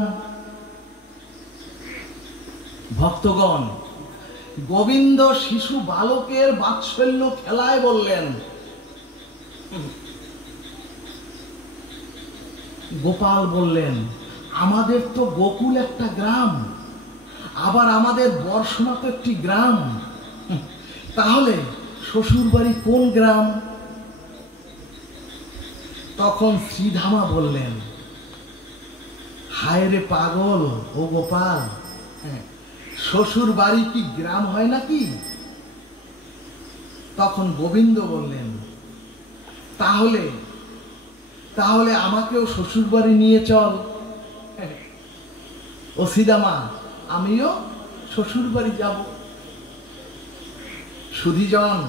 ভক্তগণ, গোবিন্দ শিশু বালকের বাৎসল্য খেলায় বললেন, গোপাল বললেন, আমাদের তো গোকুল একটা গ্রাম, আবার আমাদের বর্ষণা তো একটি গ্রাম, তাহলে শ্বশুর বাড়ি কোন গ্রাম? তখন শ্রীধামা বললেন, হায় রে পাগল, ও গোপাল, শ্বশুর বাড়ি কি গ্রাম হয় নাকি? তখন গোবিন্দ বললেন, তাহলে তাহলে আমাকেও শ্বশুর বাড়ি নিয়ে চল। ও শ্রীধামা, আমিও শ্বশুর বাড়ি যাব। সুধীজন,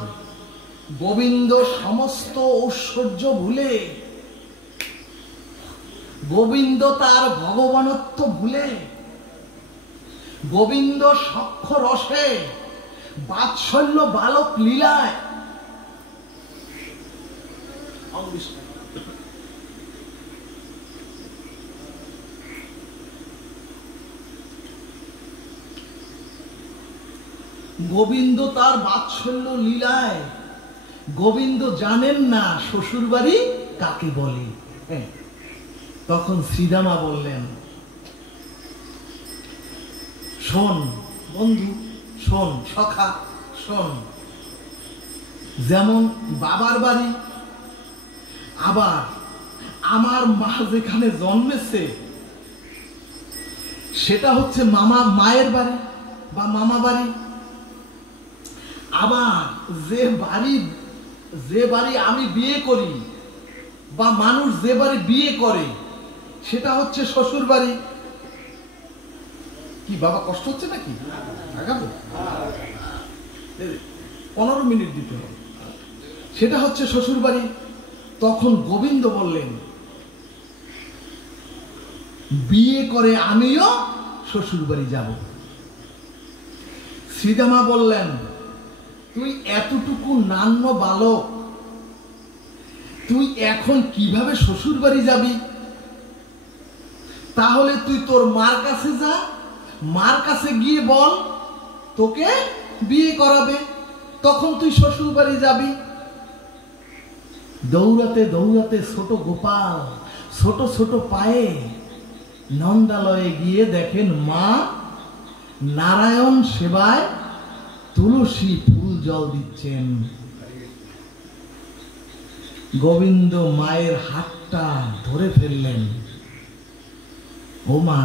গোবিন্দ সমস্ত ঐশ্বর্য ভুলে, গোবিন্দ তার ভগবানত্ব ভুলে গোবিন্দ সখ্য রসে, বাৎসল্য বালক লীলায়। গোবিন্দ তার বাৎসল্য লীলায়, গোবিন্দ জানেন না শ্বশুর বাড়ি কাকে বলে। তখন শ্রীদামা বললেন, শোন বন্ধু, শোন সখা, শোন, যেমন বাবার বাড়ি, আবার আমার মা যেখানে জন্মেছে সেটা হচ্ছে মায়ের বাড়ি বা মামা বাড়ি। আবার যে বাড়ি আমি বিয়ে করি বা মানুষ যে বাড়ি বিয়ে করে সেটা হচ্ছে শ্বশুর বাড়ি। কি বাবা কষ্ট হচ্ছে নাকি? 15 মিনিট দিতে হবে। সেটা হচ্ছে শ্বশুর বাড়ি। তখন গোবিন্দ বললেন, বিয়ে করে আমিও শ্বশুর বাড়ি যাব। শ্রীদামা বললেন, তুই এতটুকু নান্য বালক, তুই এখন কিভাবে শ্বশুর বাড়ি যাবি? তাহলে তুই তোর মার কাছে যা, মার কাছে গিয়ে বল তোকে বিয়ে করাবে, তখন তুই শ্বশুর বাড়ি যাবি। দৌড়াতে দৌড়াতে ছোট গোপাল ছোট ছোট পায়ে নন্দালয়ে গিয়ে দেখেন মা নারায়ণ সেবায় তুলসী ফুল জল দিচ্ছেন। গোবিন্দ মায়ের হাতটা ধরে ফেললেন, ও মা,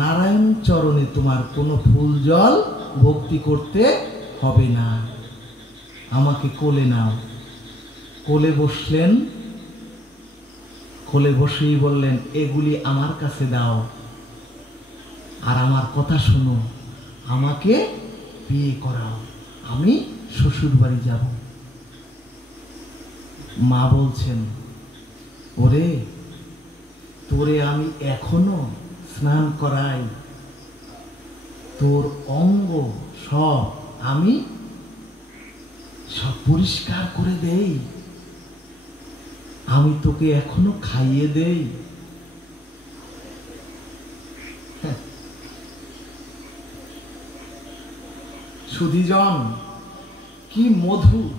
নারায়ণ চরণে তোমার কোনো ফুল জল ভক্তি করতে হবে না, আমাকে কোলে নাও। কোলে বসলেন, কোলে বসেই বললেন, এগুলি আমার কাছে দাও আর আমার কথা শোনো, আমাকে বিয়ে করাও, আমি শ্বশুর বাড়ি যাব। মা বলছেন, ওরে, তোরে আমি এখনো স্নান করাই, তোর অঙ্গ সব আমি সব পরিষ্কার করে দেই, আমি তোকে এখনো খাইয়ে দেই। সুধীজন, কি মধুর,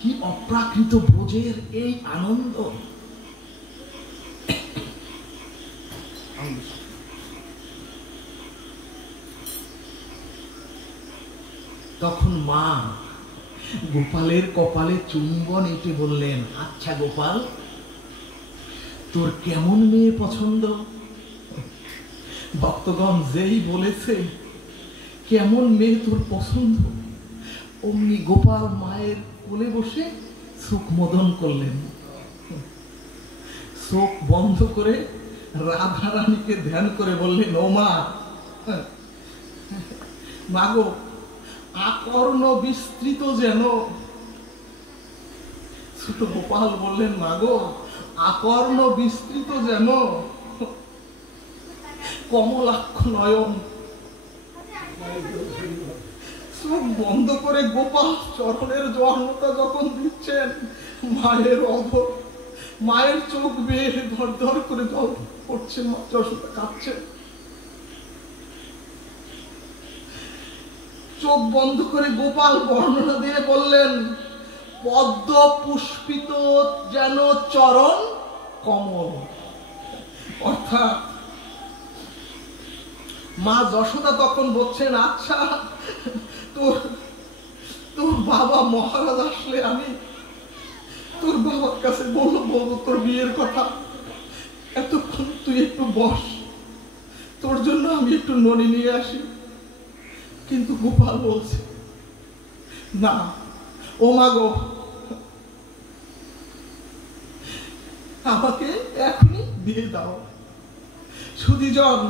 কি অপ্রাকৃত ভোজের এই আনন্দ। তখন মা গোপালের কপালে চুম্বন এঁটে বললেন, আচ্ছা গোপাল, তোর কেমন মেয়ে পছন্দ? ভক্তগণ যেই বলেছে কেমন মেয়ে তোর পছন্দ, অমনি গোপাল মায়ের কোলে বসে চোখ মদন করলেন। চোখ বন্ধ করে রাধা রানীকে ধ্যান করে বললেন, ও মা, মাগো, আকর্ণ বিস্তৃত যেন। ছোট গোপাল বললেন, মাগো, আকর্ণ বিস্তৃত যেন, কমলাক্ষ নয়ন। চোখ বন্ধ করে গোপাল চরণের জলটা যখন দিচ্ছেন, মায়ের অধর, মায়ের চোখ বেয়ে ধর ধর করে জল পড়ছে, যশোদা কাঁদছে। চোখ বন্ধ করে গোপাল বর্ণনা দিয়ে বললেন, পদ্ম পুষ্পিত যেন চরণ কমল। অর্থাৎ মা যশোদা তখন বলছেন, আচ্ছা, তোর বাবা মহারাজ আসলে আমি তোর বাবার কাছে বলবো তোর বিয়ের কথা, এতক্ষণ তুই একটু বস, তোর জন্য আমি একটু ননি নিয়ে আসি। কিন্তু গোপাল বলছে, না, ও মা গো, আমাকে এখনই দিয়ে দাও। সুধীজন,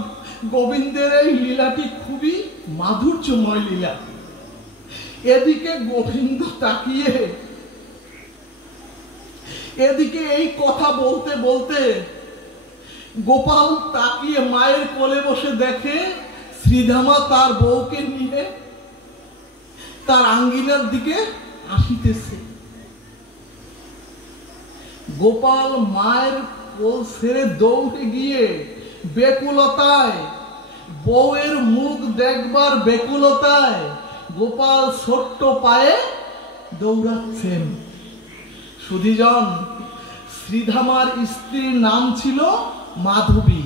গোবিন্দের এই লীলাটি খুবই মাধুর্যময় লীলা। এদিকে গোবিন্দ তাকিয়ে, এদিকে এই কথা বলতে বলতে গোপাল তাকিয়ে মায়ের কোলে বসে দেখে শ্রীধামা তার বউকে নিয়ে তার আঙ্গিনার দিকে আসিতেছে। গোপাল মায়ের কোল ছেড়ে দৌড়ে গিয়ে বেকুলতায়, বউয়ের মুখ দেখবার বেকুলতায় গোপাল ছোট্ট পায়ে দৌড়াচ্ছেন। সুধীজন, শ্রীধামার স্ত্রীর নাম ছিল মাধবী।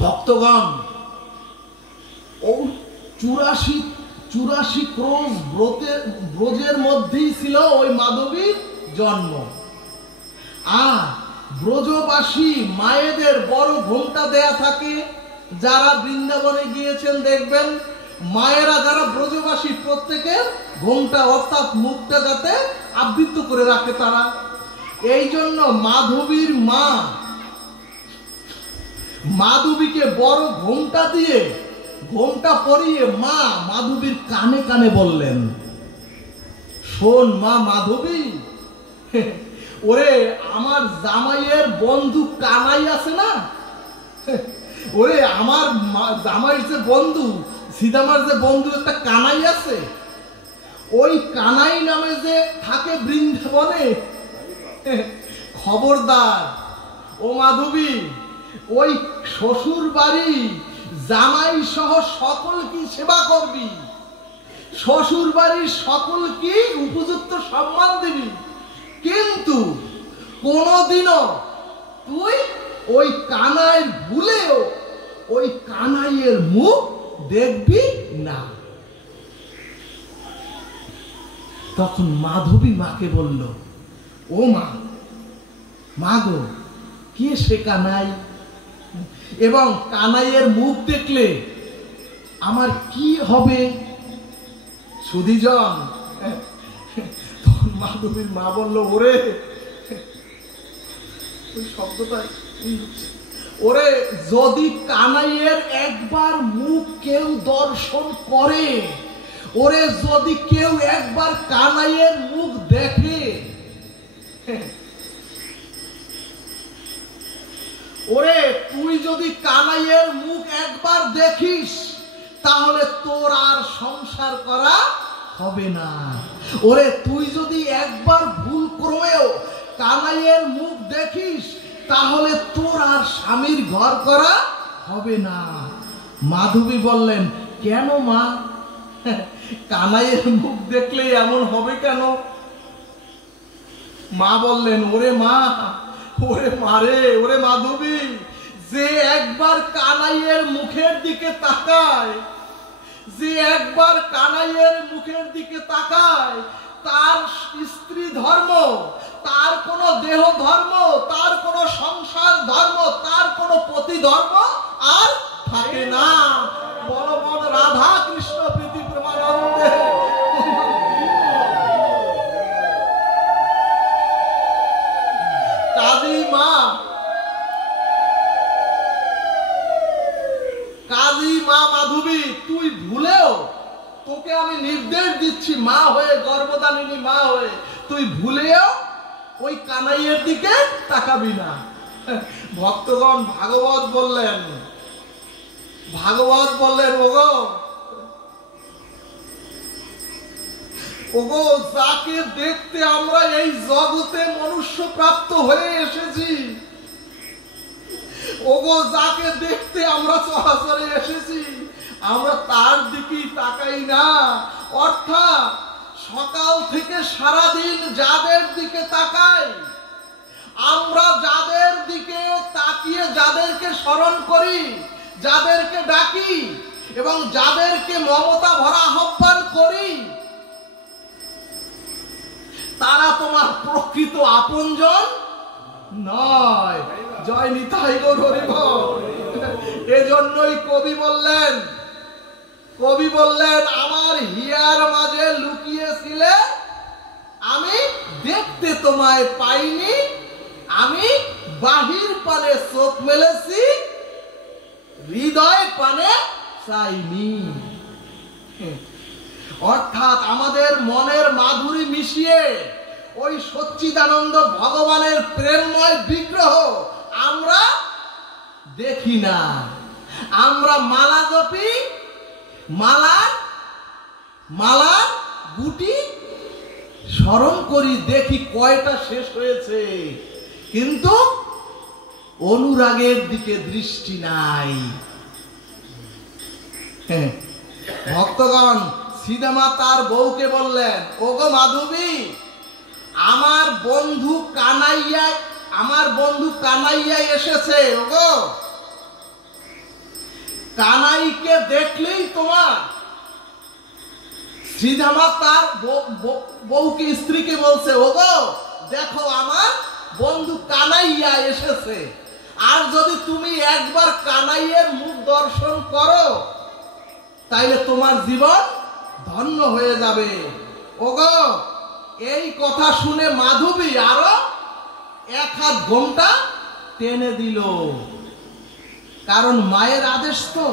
ভক্তগণ, ও 84 ক্রোশ ব্রজের মধ্যেই ছিল ওই মাধবীর জন্ম। আর ব্রজবাসী মায়েদের বড় ঘোমটা দেয়া থাকে। যারা বৃন্দাবনে গিয়েছেন দেখবেন, মায়েরা যারা ব্রজবাসী প্রত্যেকের ঘোমটা অর্থাৎ মুখটা যাতে আবৃত করে রাখে তারা। এই জন্য মাধবীর মা মাধবীকে বড় ঘোমটা দিয়ে, ঘোমটা পরিয়ে মা মাধবীর কানে কানে বললেন, শোন মা মাধবী, ওরে আমার জামাইয়ের বন্ধু কানাই আছে না, ওরে আমার জামাইয়ের যে বন্ধু, সীতামার যে বন্ধু একটা কানাই আছে, ওই কানাই নামে যে থাকে বৃন্দাবনে, খবরদার ও মাধবী, ওই শ্বশুর বাড়ি জামাই সহ সকল কি সেবা করবি, শ্বশুর বাড়ির সকল কি উপযুক্ত সম্মান দিবি, কিন্তু কোনদিনও তুই ওই কানাই ভুলেও ওই কানাইয়ের মুখ দেখবি না। তখন মাধবী মাকে বলল, ও মা, মা গো, কে সে কানাই এবং কানাইয়ের মুখ দেখলে আমার কি হবে? সুধীজন, তখন মাধবীর মা বলল, ওরে, ওই শব্দটা, ওরে যদি কানাইয়ের একবার মুখ কেউ দর্শন করে, ওরে যদি কেউ একবার কানাইয়ের মুখ দেখে, ওরে তুই যদি কানাইয়ের মুখ একবার দেখিস, তাহলে তোর আর সংসার করা হবে না। ওরে তুই যদি একবার ভুল ক্রমেও কানাইয়ের মুখ দেখিস, তাহলে তোর আর স্বামীর ঘর করা হবে না। মাধবী বললেন, কেন মা, কানাইয়ের মুখ দেখলে এমন হবে কেন? মা বললেন, ওরে মা, ওরে মারে, ওরে মাধবী, যে একবার কানাইয়ের মুখের দিকে তাকায়, যে একবার কানাইয়ের মুখের দিকে তাকায়, তার স্ত্রী ধর্ম, তার কোন দেহ ধর্ম, তার কোন সংসার ধর্ম, তার কোন পতি ধর্ম আর থাকে না। বড় বড় রাধা কৃষ্ণ প্রীতি প্রেমানন্দে। কাজী মা মাধবী, তুই ভুলেও, তোকে আমি নির্দেশ দিচ্ছি মা হয়ে, গর্ভধারিণী মা হয়ে, তুই ভুলেও ওই কানাইয়ের দিকে তাকাবি না। ভক্তগণ, ভাগবত বললেন, ওগো, ওগো, যাকে দেখতে আমরা এই জগতে মনুষ্য প্রাপ্ত হয়ে এসেছি, ওগো, যাকে দেখতে আমরা চরাচরে এসেছি, আমরা তার দিকেই তাকাই না। অর্থাৎ সকাল থেকে সারাদিন যাদের দিকে তাকাই, আমরা যাদের দিকে তাকিয়ে যাদেরকে স্মরণ করি, যাদেরকে ডাকি এবং যাদেরকে মমতা ভরা আহ্বান করি, তারা তোমার প্রকৃত আপনজন নয়। জয় নিতাই গৌর হরি বল। এজন্যই কবি বললেন, আমার হিয়ার মাঝে লুকিয়েছিলে, আমি দেখতে তোমায় পাইনি, আমি বাহির পানে চোখ মেলেছি, হৃদয় পানে চাইনি। অর্থাৎ আমাদের মনের মাধুরী মিশিয়ে ওই সচ্চিদানন্দ ভগবানের প্রেমময় বিগ্রহ আমরা দেখি না, আমরা মালা জপি, মালার গুটি স্মরণ করি, দেখি কয়টা শেষ হয়েছে, কিন্তু অনুরাগের দিকে দৃষ্টি নাই। ভক্তগণ, শ্রীদামা তার বউকে বললেন, ওগো মাধবী, আমার বন্ধু কানাইয়া এসেছে। ওগো, কানাইকে দেখলেই তোমার, শ্রীদামা তার বউকে, স্ত্রীকে বলছে, ওগো দেখো আমার বন্ধু কানাইয়া এসেছে, আর যদি তুমি একবার কানাইয়ের মুখ দর্শন করো তাইলে তোমার জীবন ধন্য হয়ে যাবে। ওগো, এই কথা শুনে মাধবী আরো এক হাত ঘোমটা টেনে দিল, কারণ মায়ের আদেশ তো।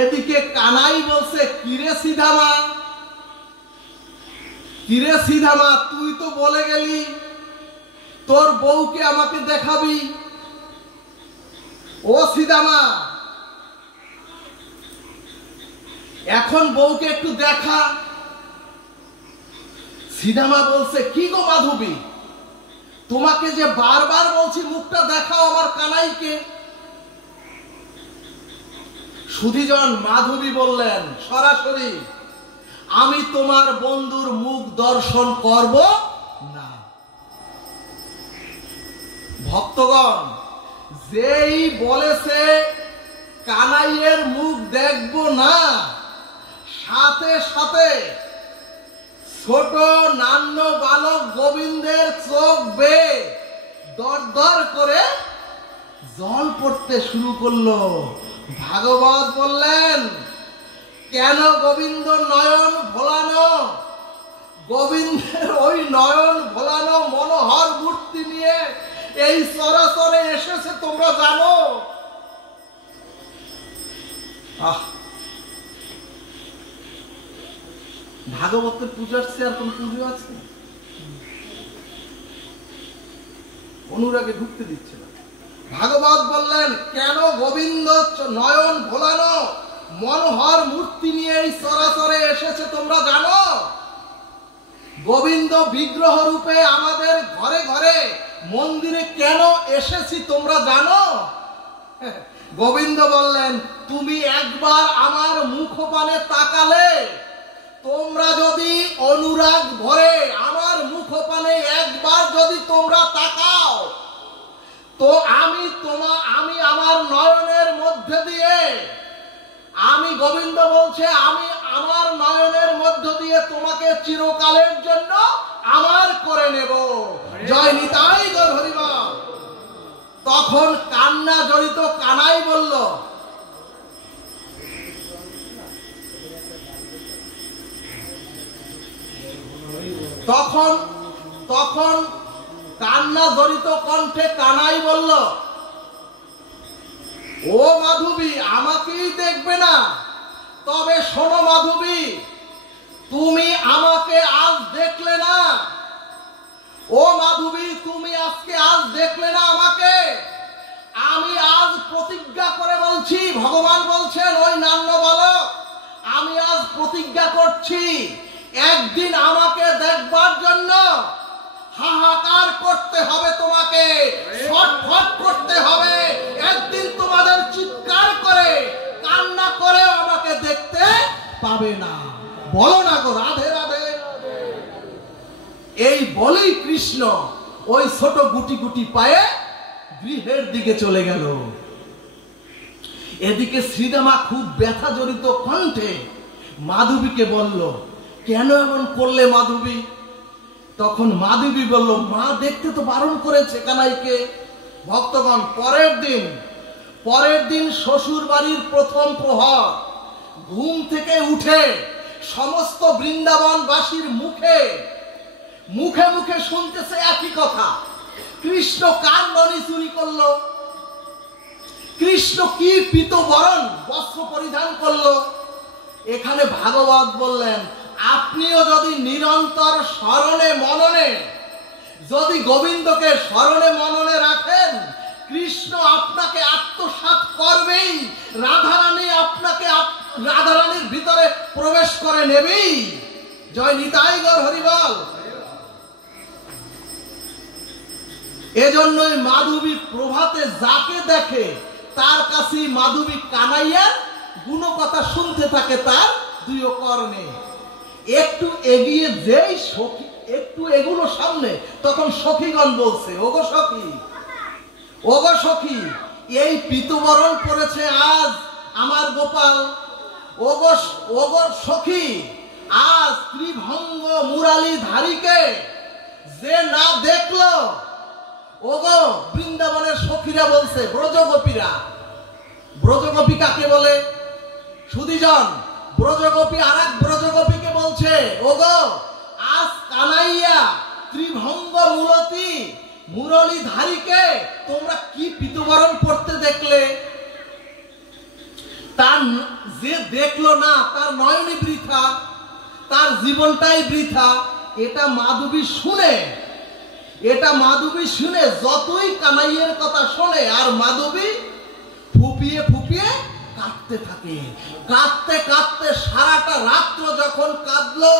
এদিকে কানাই বলছে, কিরে সিধামা, তুই তো বলে গেলি তোর বউকে আমাকে দেখাবি। ও সিধামা, এখন বউকে একটু দেখা। সিধামা বলছে, কি গো মাধবী, তোমাকে যে বারবার বলছি মুখটা দেখাও আমার কানাইকে। সুধীজন, মাধবী বললেন সরাসরি, আমি তোমার বন্ধুর মুখ দর্শন করব না। ভক্তগণ, যেই বলেছে কানাইয়ের মুখ দেখব না, সাথে সাথে ছোট নান্য বালক গোবিন্দের চোখ বেয়ে দরদর করে জল পড়তে শুরু করলো। ভাগবত বললেন, কেন গোবিন্দ নয়ন ভোলানো, গোবিন্দের ওই নয়ন ভোলানো মনোহর মূর্তি নিয়ে এই চরাচরে এসেছে তোমরা জানো? ভাগবতের পূজার চেয়ে আর কোন পুজো আছে? অনুরাগে ঢুকতে দিচ্ছে না। ভাগবত বললেন, কেন গোবিন্দ নয়ন ভোলানো মনোহর মূর্তি নিয়ে এই চরাচরে এসেছে তোমরা জানো? গোবিন্দ বিগ্রহ রূপে আমাদের ঘরে ঘরে মন্দিরে কেন এসেছি তোমরা জানো? গোবিন্দ বললেন, তুমি একবার আমার মুখপানে তাকালে, তোমরা যদি অনুরাগ ভরে আমার মুখপানে একবার যদি তোমরা তাকাও, তো আমি আমার নয়নের মধ্যে দিয়ে, আমি গোবিন্দ বলছে, আমি আমার নয়নের মধ্য দিয়ে তোমাকে চিরকালের জন্য আমার করে নেব। জয় নিতাই গৌর হরিবল। তখন কান্না জড়িত কানাই বলল, তখন কান্না জড়িত কণ্ঠে কানাই বলল, ও মাধবী, আমাকেই দেখবে না? তবে শোনো মাধবী, তুমি আমাকে আজ দেখলে না। ও মাধবী, তুমি আজ দেখলে না আমাকে। আমি আজ প্রতিজ্ঞা করে বলছি, ভগবান বলছেন ওই নান্য বালক, আমি আজ প্রতিজ্ঞা করছি, একদিন আমাকে দেখবার জন্য হাহাকার করতে হবে, তোমাকে ছটফট করতে হবে। একদিন তোমাদের চিৎকার করে কান্না করে আমাকে দেখতে পাবে না। বলো না গো রাধে রাধে। এই বলেই কৃষ্ণ ওই ছোট গুটি গুটি পায়ে গৃহের দিকে চলে গেল। এদিকে শ্রীদামা খুব ব্যথা জড়িত কণ্ঠে মাধবীকে বলল, কেন এমন করলে মাধবী? তখন মাধবী বলল, মা দেখতে তো বারণ করেছে কানাইকে। ভক্তগণ, পরের দিন শ্বশুর বাড়ির প্রথম প্রহর, ঘুম থেকে উঠে সমস্ত বৃন্দাবনবাসীর মুখে মুখে শুনতেছে একই কথা, কৃষ্ণ কার ননি চুরি করলো, কৃষ্ণ কি পীতবরণ বস্ত্র পরিধান করলো। এখানে ভাগবত বললেন, আপনিও যদি নিরন্তর স্মরণে মননে, যদি গোবিন্দকে স্মরণে মননে রাখেন, কৃষ্ণ আপনাকে আত্মসাৎ করবেই, রাধারানী আপনাকে রাধারানীর ভিতরে প্রবেশ করে নেবেই। জয় নিতাই গৌর হরিবল। এজন্যই মাধবী প্রভাতে যাকে দেখে তার কাছে মাধবী কানাইয়ার গুণকথা শুনতে থাকে তার দুই কর্ণে। একটু এগিয়ে যেই সখী, একটু এগুলো সামনে, তখন সখীগণ বলছে, ওগো সখী, ওগো সখী, এই পিতবরণ পড়েছে আজ আমার গোপাল। ওগো ওগো সখী, আজ ত্রিভঙ্গ মুরালি ধারীকে যে না দেখলো, ওগো বৃন্দাবনের সখীরা বলছে, ব্রজগোপীরা। ব্রজগোপী কাকে বলে? সুধীজন, ব্রজগোপী আর এক ব্রজগোপীকে বলছে, ওগো আজ কানাইয়া ত্রিভঙ্গ মূলতি মুরলী ধারীকে তোমরা কি পিতবরণ করতে দেখলে? তার যে দেখলো না তার নয়নই বৃথা, তার জীবনটাই বৃথা। এটা মাধবী শুনে, এটা মাধবী শুনে যতই কানাইয়ের কথা শোনে, আর মাধবী ফুপিয়ে ফুপিয়ে কাঁদতে থাকে। কাঁদতে কাঁদতে সারাটা রাত্র যখন কাঁদলো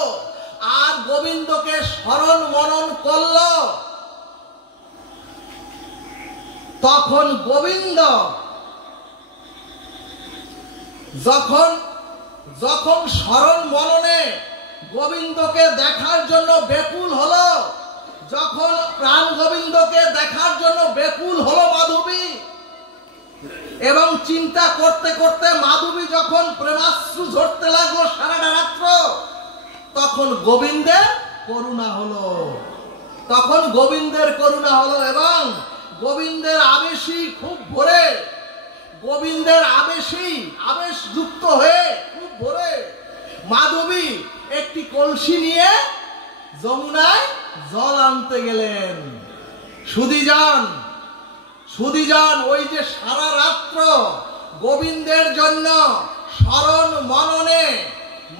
আর গোবিন্দকে স্মরণ মনন করলো, তখন গোবিন্দ যখন যখন স্মরণ মননে গোবিন্দকে দেখার জন্য বেকুল হলো, যখন প্রাণ গোবিন্দকে দেখার জন্য বেকুল হলো মাধবী, এবং চিন্তা করতে করতে মাধবী যখন প্রেমাশ্রু ঝরতে লাগলো সারাটা রাত্র, তখন গোবিন্দের করুণা হলো, তখন গোবিন্দের করুণা হলো। এবং গোবিন্দের আবেশী খুব ভোরে, গোবিন্দের আবেশ যুক্ত হয়ে খুব ভোরে মাধবী একটি কলসি নিয়ে যমুনায় জল আনতে গেলেন। সুধীজন, ওই যে সারা রাত্র গোবিন্দের জন্য স্মরণ মননে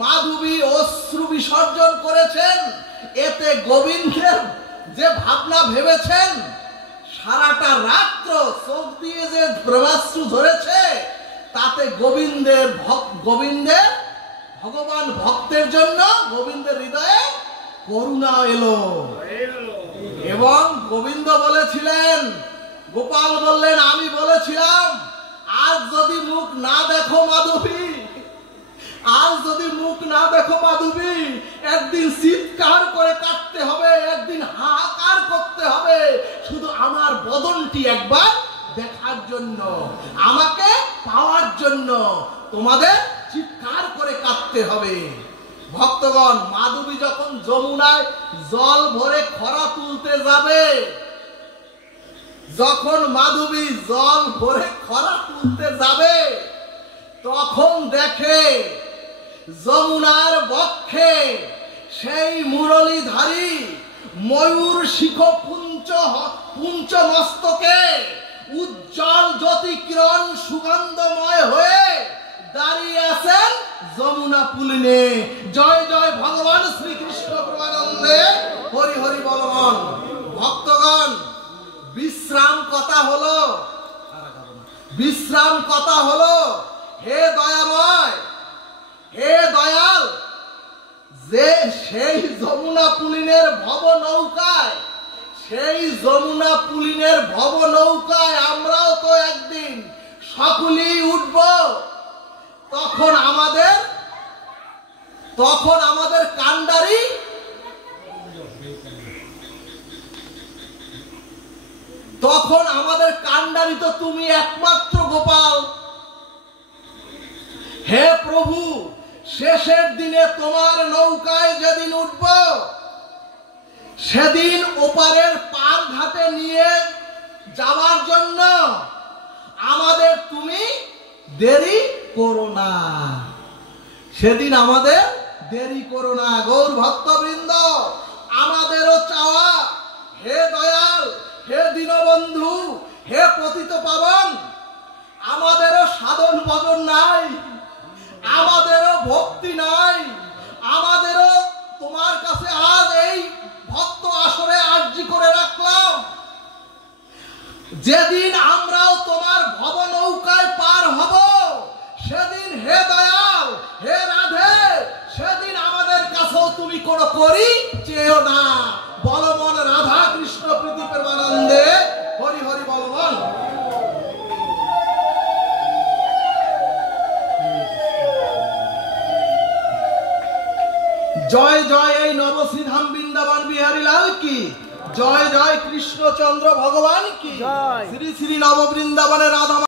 মাধবী অশ্রু বিসর্জন করেছেন, এতে গোবিন্দের যে ভাবনা ভেবেছেন, সারাটা রাত্র চোখ দিয়ে যে প্রেমাশ্রু ধরেছে, তাতে গোবিন্দের ভগবান ভক্তের জন্য গোবিন্দের হৃদয়ে করুণা এলো। এবং গোবিন্দ বলেছিলেন, গোপাল বললেন, আমি বলেছিলাম আজ যদি মুখ না দেখো মাধবী, আজ যদি মুখ না দেখো মাধবী, একদিন চিৎকার করে কাটতে হবে, একদিন হাহাকার করতে হবে, শুধু আমার বদনটি একবার দেখার জন্য, আমাকে পাওয়ার জন্য তোমাদের চিৎকার করে কাটতে হবে। ভক্তগণ, মাধবী যখন যমুনায় জল ভরে খরা তুলতে যাবে, যখন মাধবী জল ভরে খরা তুলতে যাবে, তখন দেখে যমুনার বক্ষে সেই মুরলীধারী ময়ূর শিখ পুঞ্চ মস্তকে উজ্জ্বল জ্যোতি কিরণ সুগন্ধময় হয়ে দাঁড়িয়ে আছেন যমুনা পুলিনে। জয় জয় ভগবান শ্রীকৃষ্ণ প্রেমানন্দে, হরি হরি বলবান। ভক্তগণ, বিশ্রাম কথা হলো, বিশ্রাম কথা হলো, হে দয়াময়, হে দয়াল, যে সেই যমুনা পুলিনের ভব নৌকায়, সেই যমুনা পুলিনের ভব নৌকায় আমরাও তো একদিন সকলেই উঠব, তখন আমাদের কান্ডারি, তখন আমাদের কান্ডারি তো তুমি একমাত্র গোপাল। হে প্রভু, শেষের দিনে তোমার নৌকায় যেদিন উঠব, সেদিন ওপারের পার ঘাটে নিয়ে যাওয়ার জন্য আমাদের তুমি দেরি করো না, সেদিন আমাদের দেরি করো না। গৌর ভক্তবৃন্দ, আমাদেরও চাওয়া, হে দয়াল, হে দীনবন্ধু, হে পতিত পাবন, আমাদেরও সাধন ভজন নাই, আমাদেরও ভক্তি নাই, আমাদেরও তোমার কাছে আজ এই ভক্ত আসরে আরজি করে রাখলাম, যেদিন আমরা ভব নৌকায় পার হব, সেদিন হে দয়াল, হে রাধে, সেদিন আমাদের কাছেও তুমি কোনো করি চেয়েও না। বলো মন রাধা কৃষ্ণ প্রীতি প্রেমানন্দে, হরি হরি বল মন। জয় জয় এই নবশ্রীধাম বৃন্দাবন বিহারী লাল কি জয়, জয় কৃষ্ণচন্দ্র ভগবান কি, শ্রী শ্রী নব বৃন্দাবনে রাধা।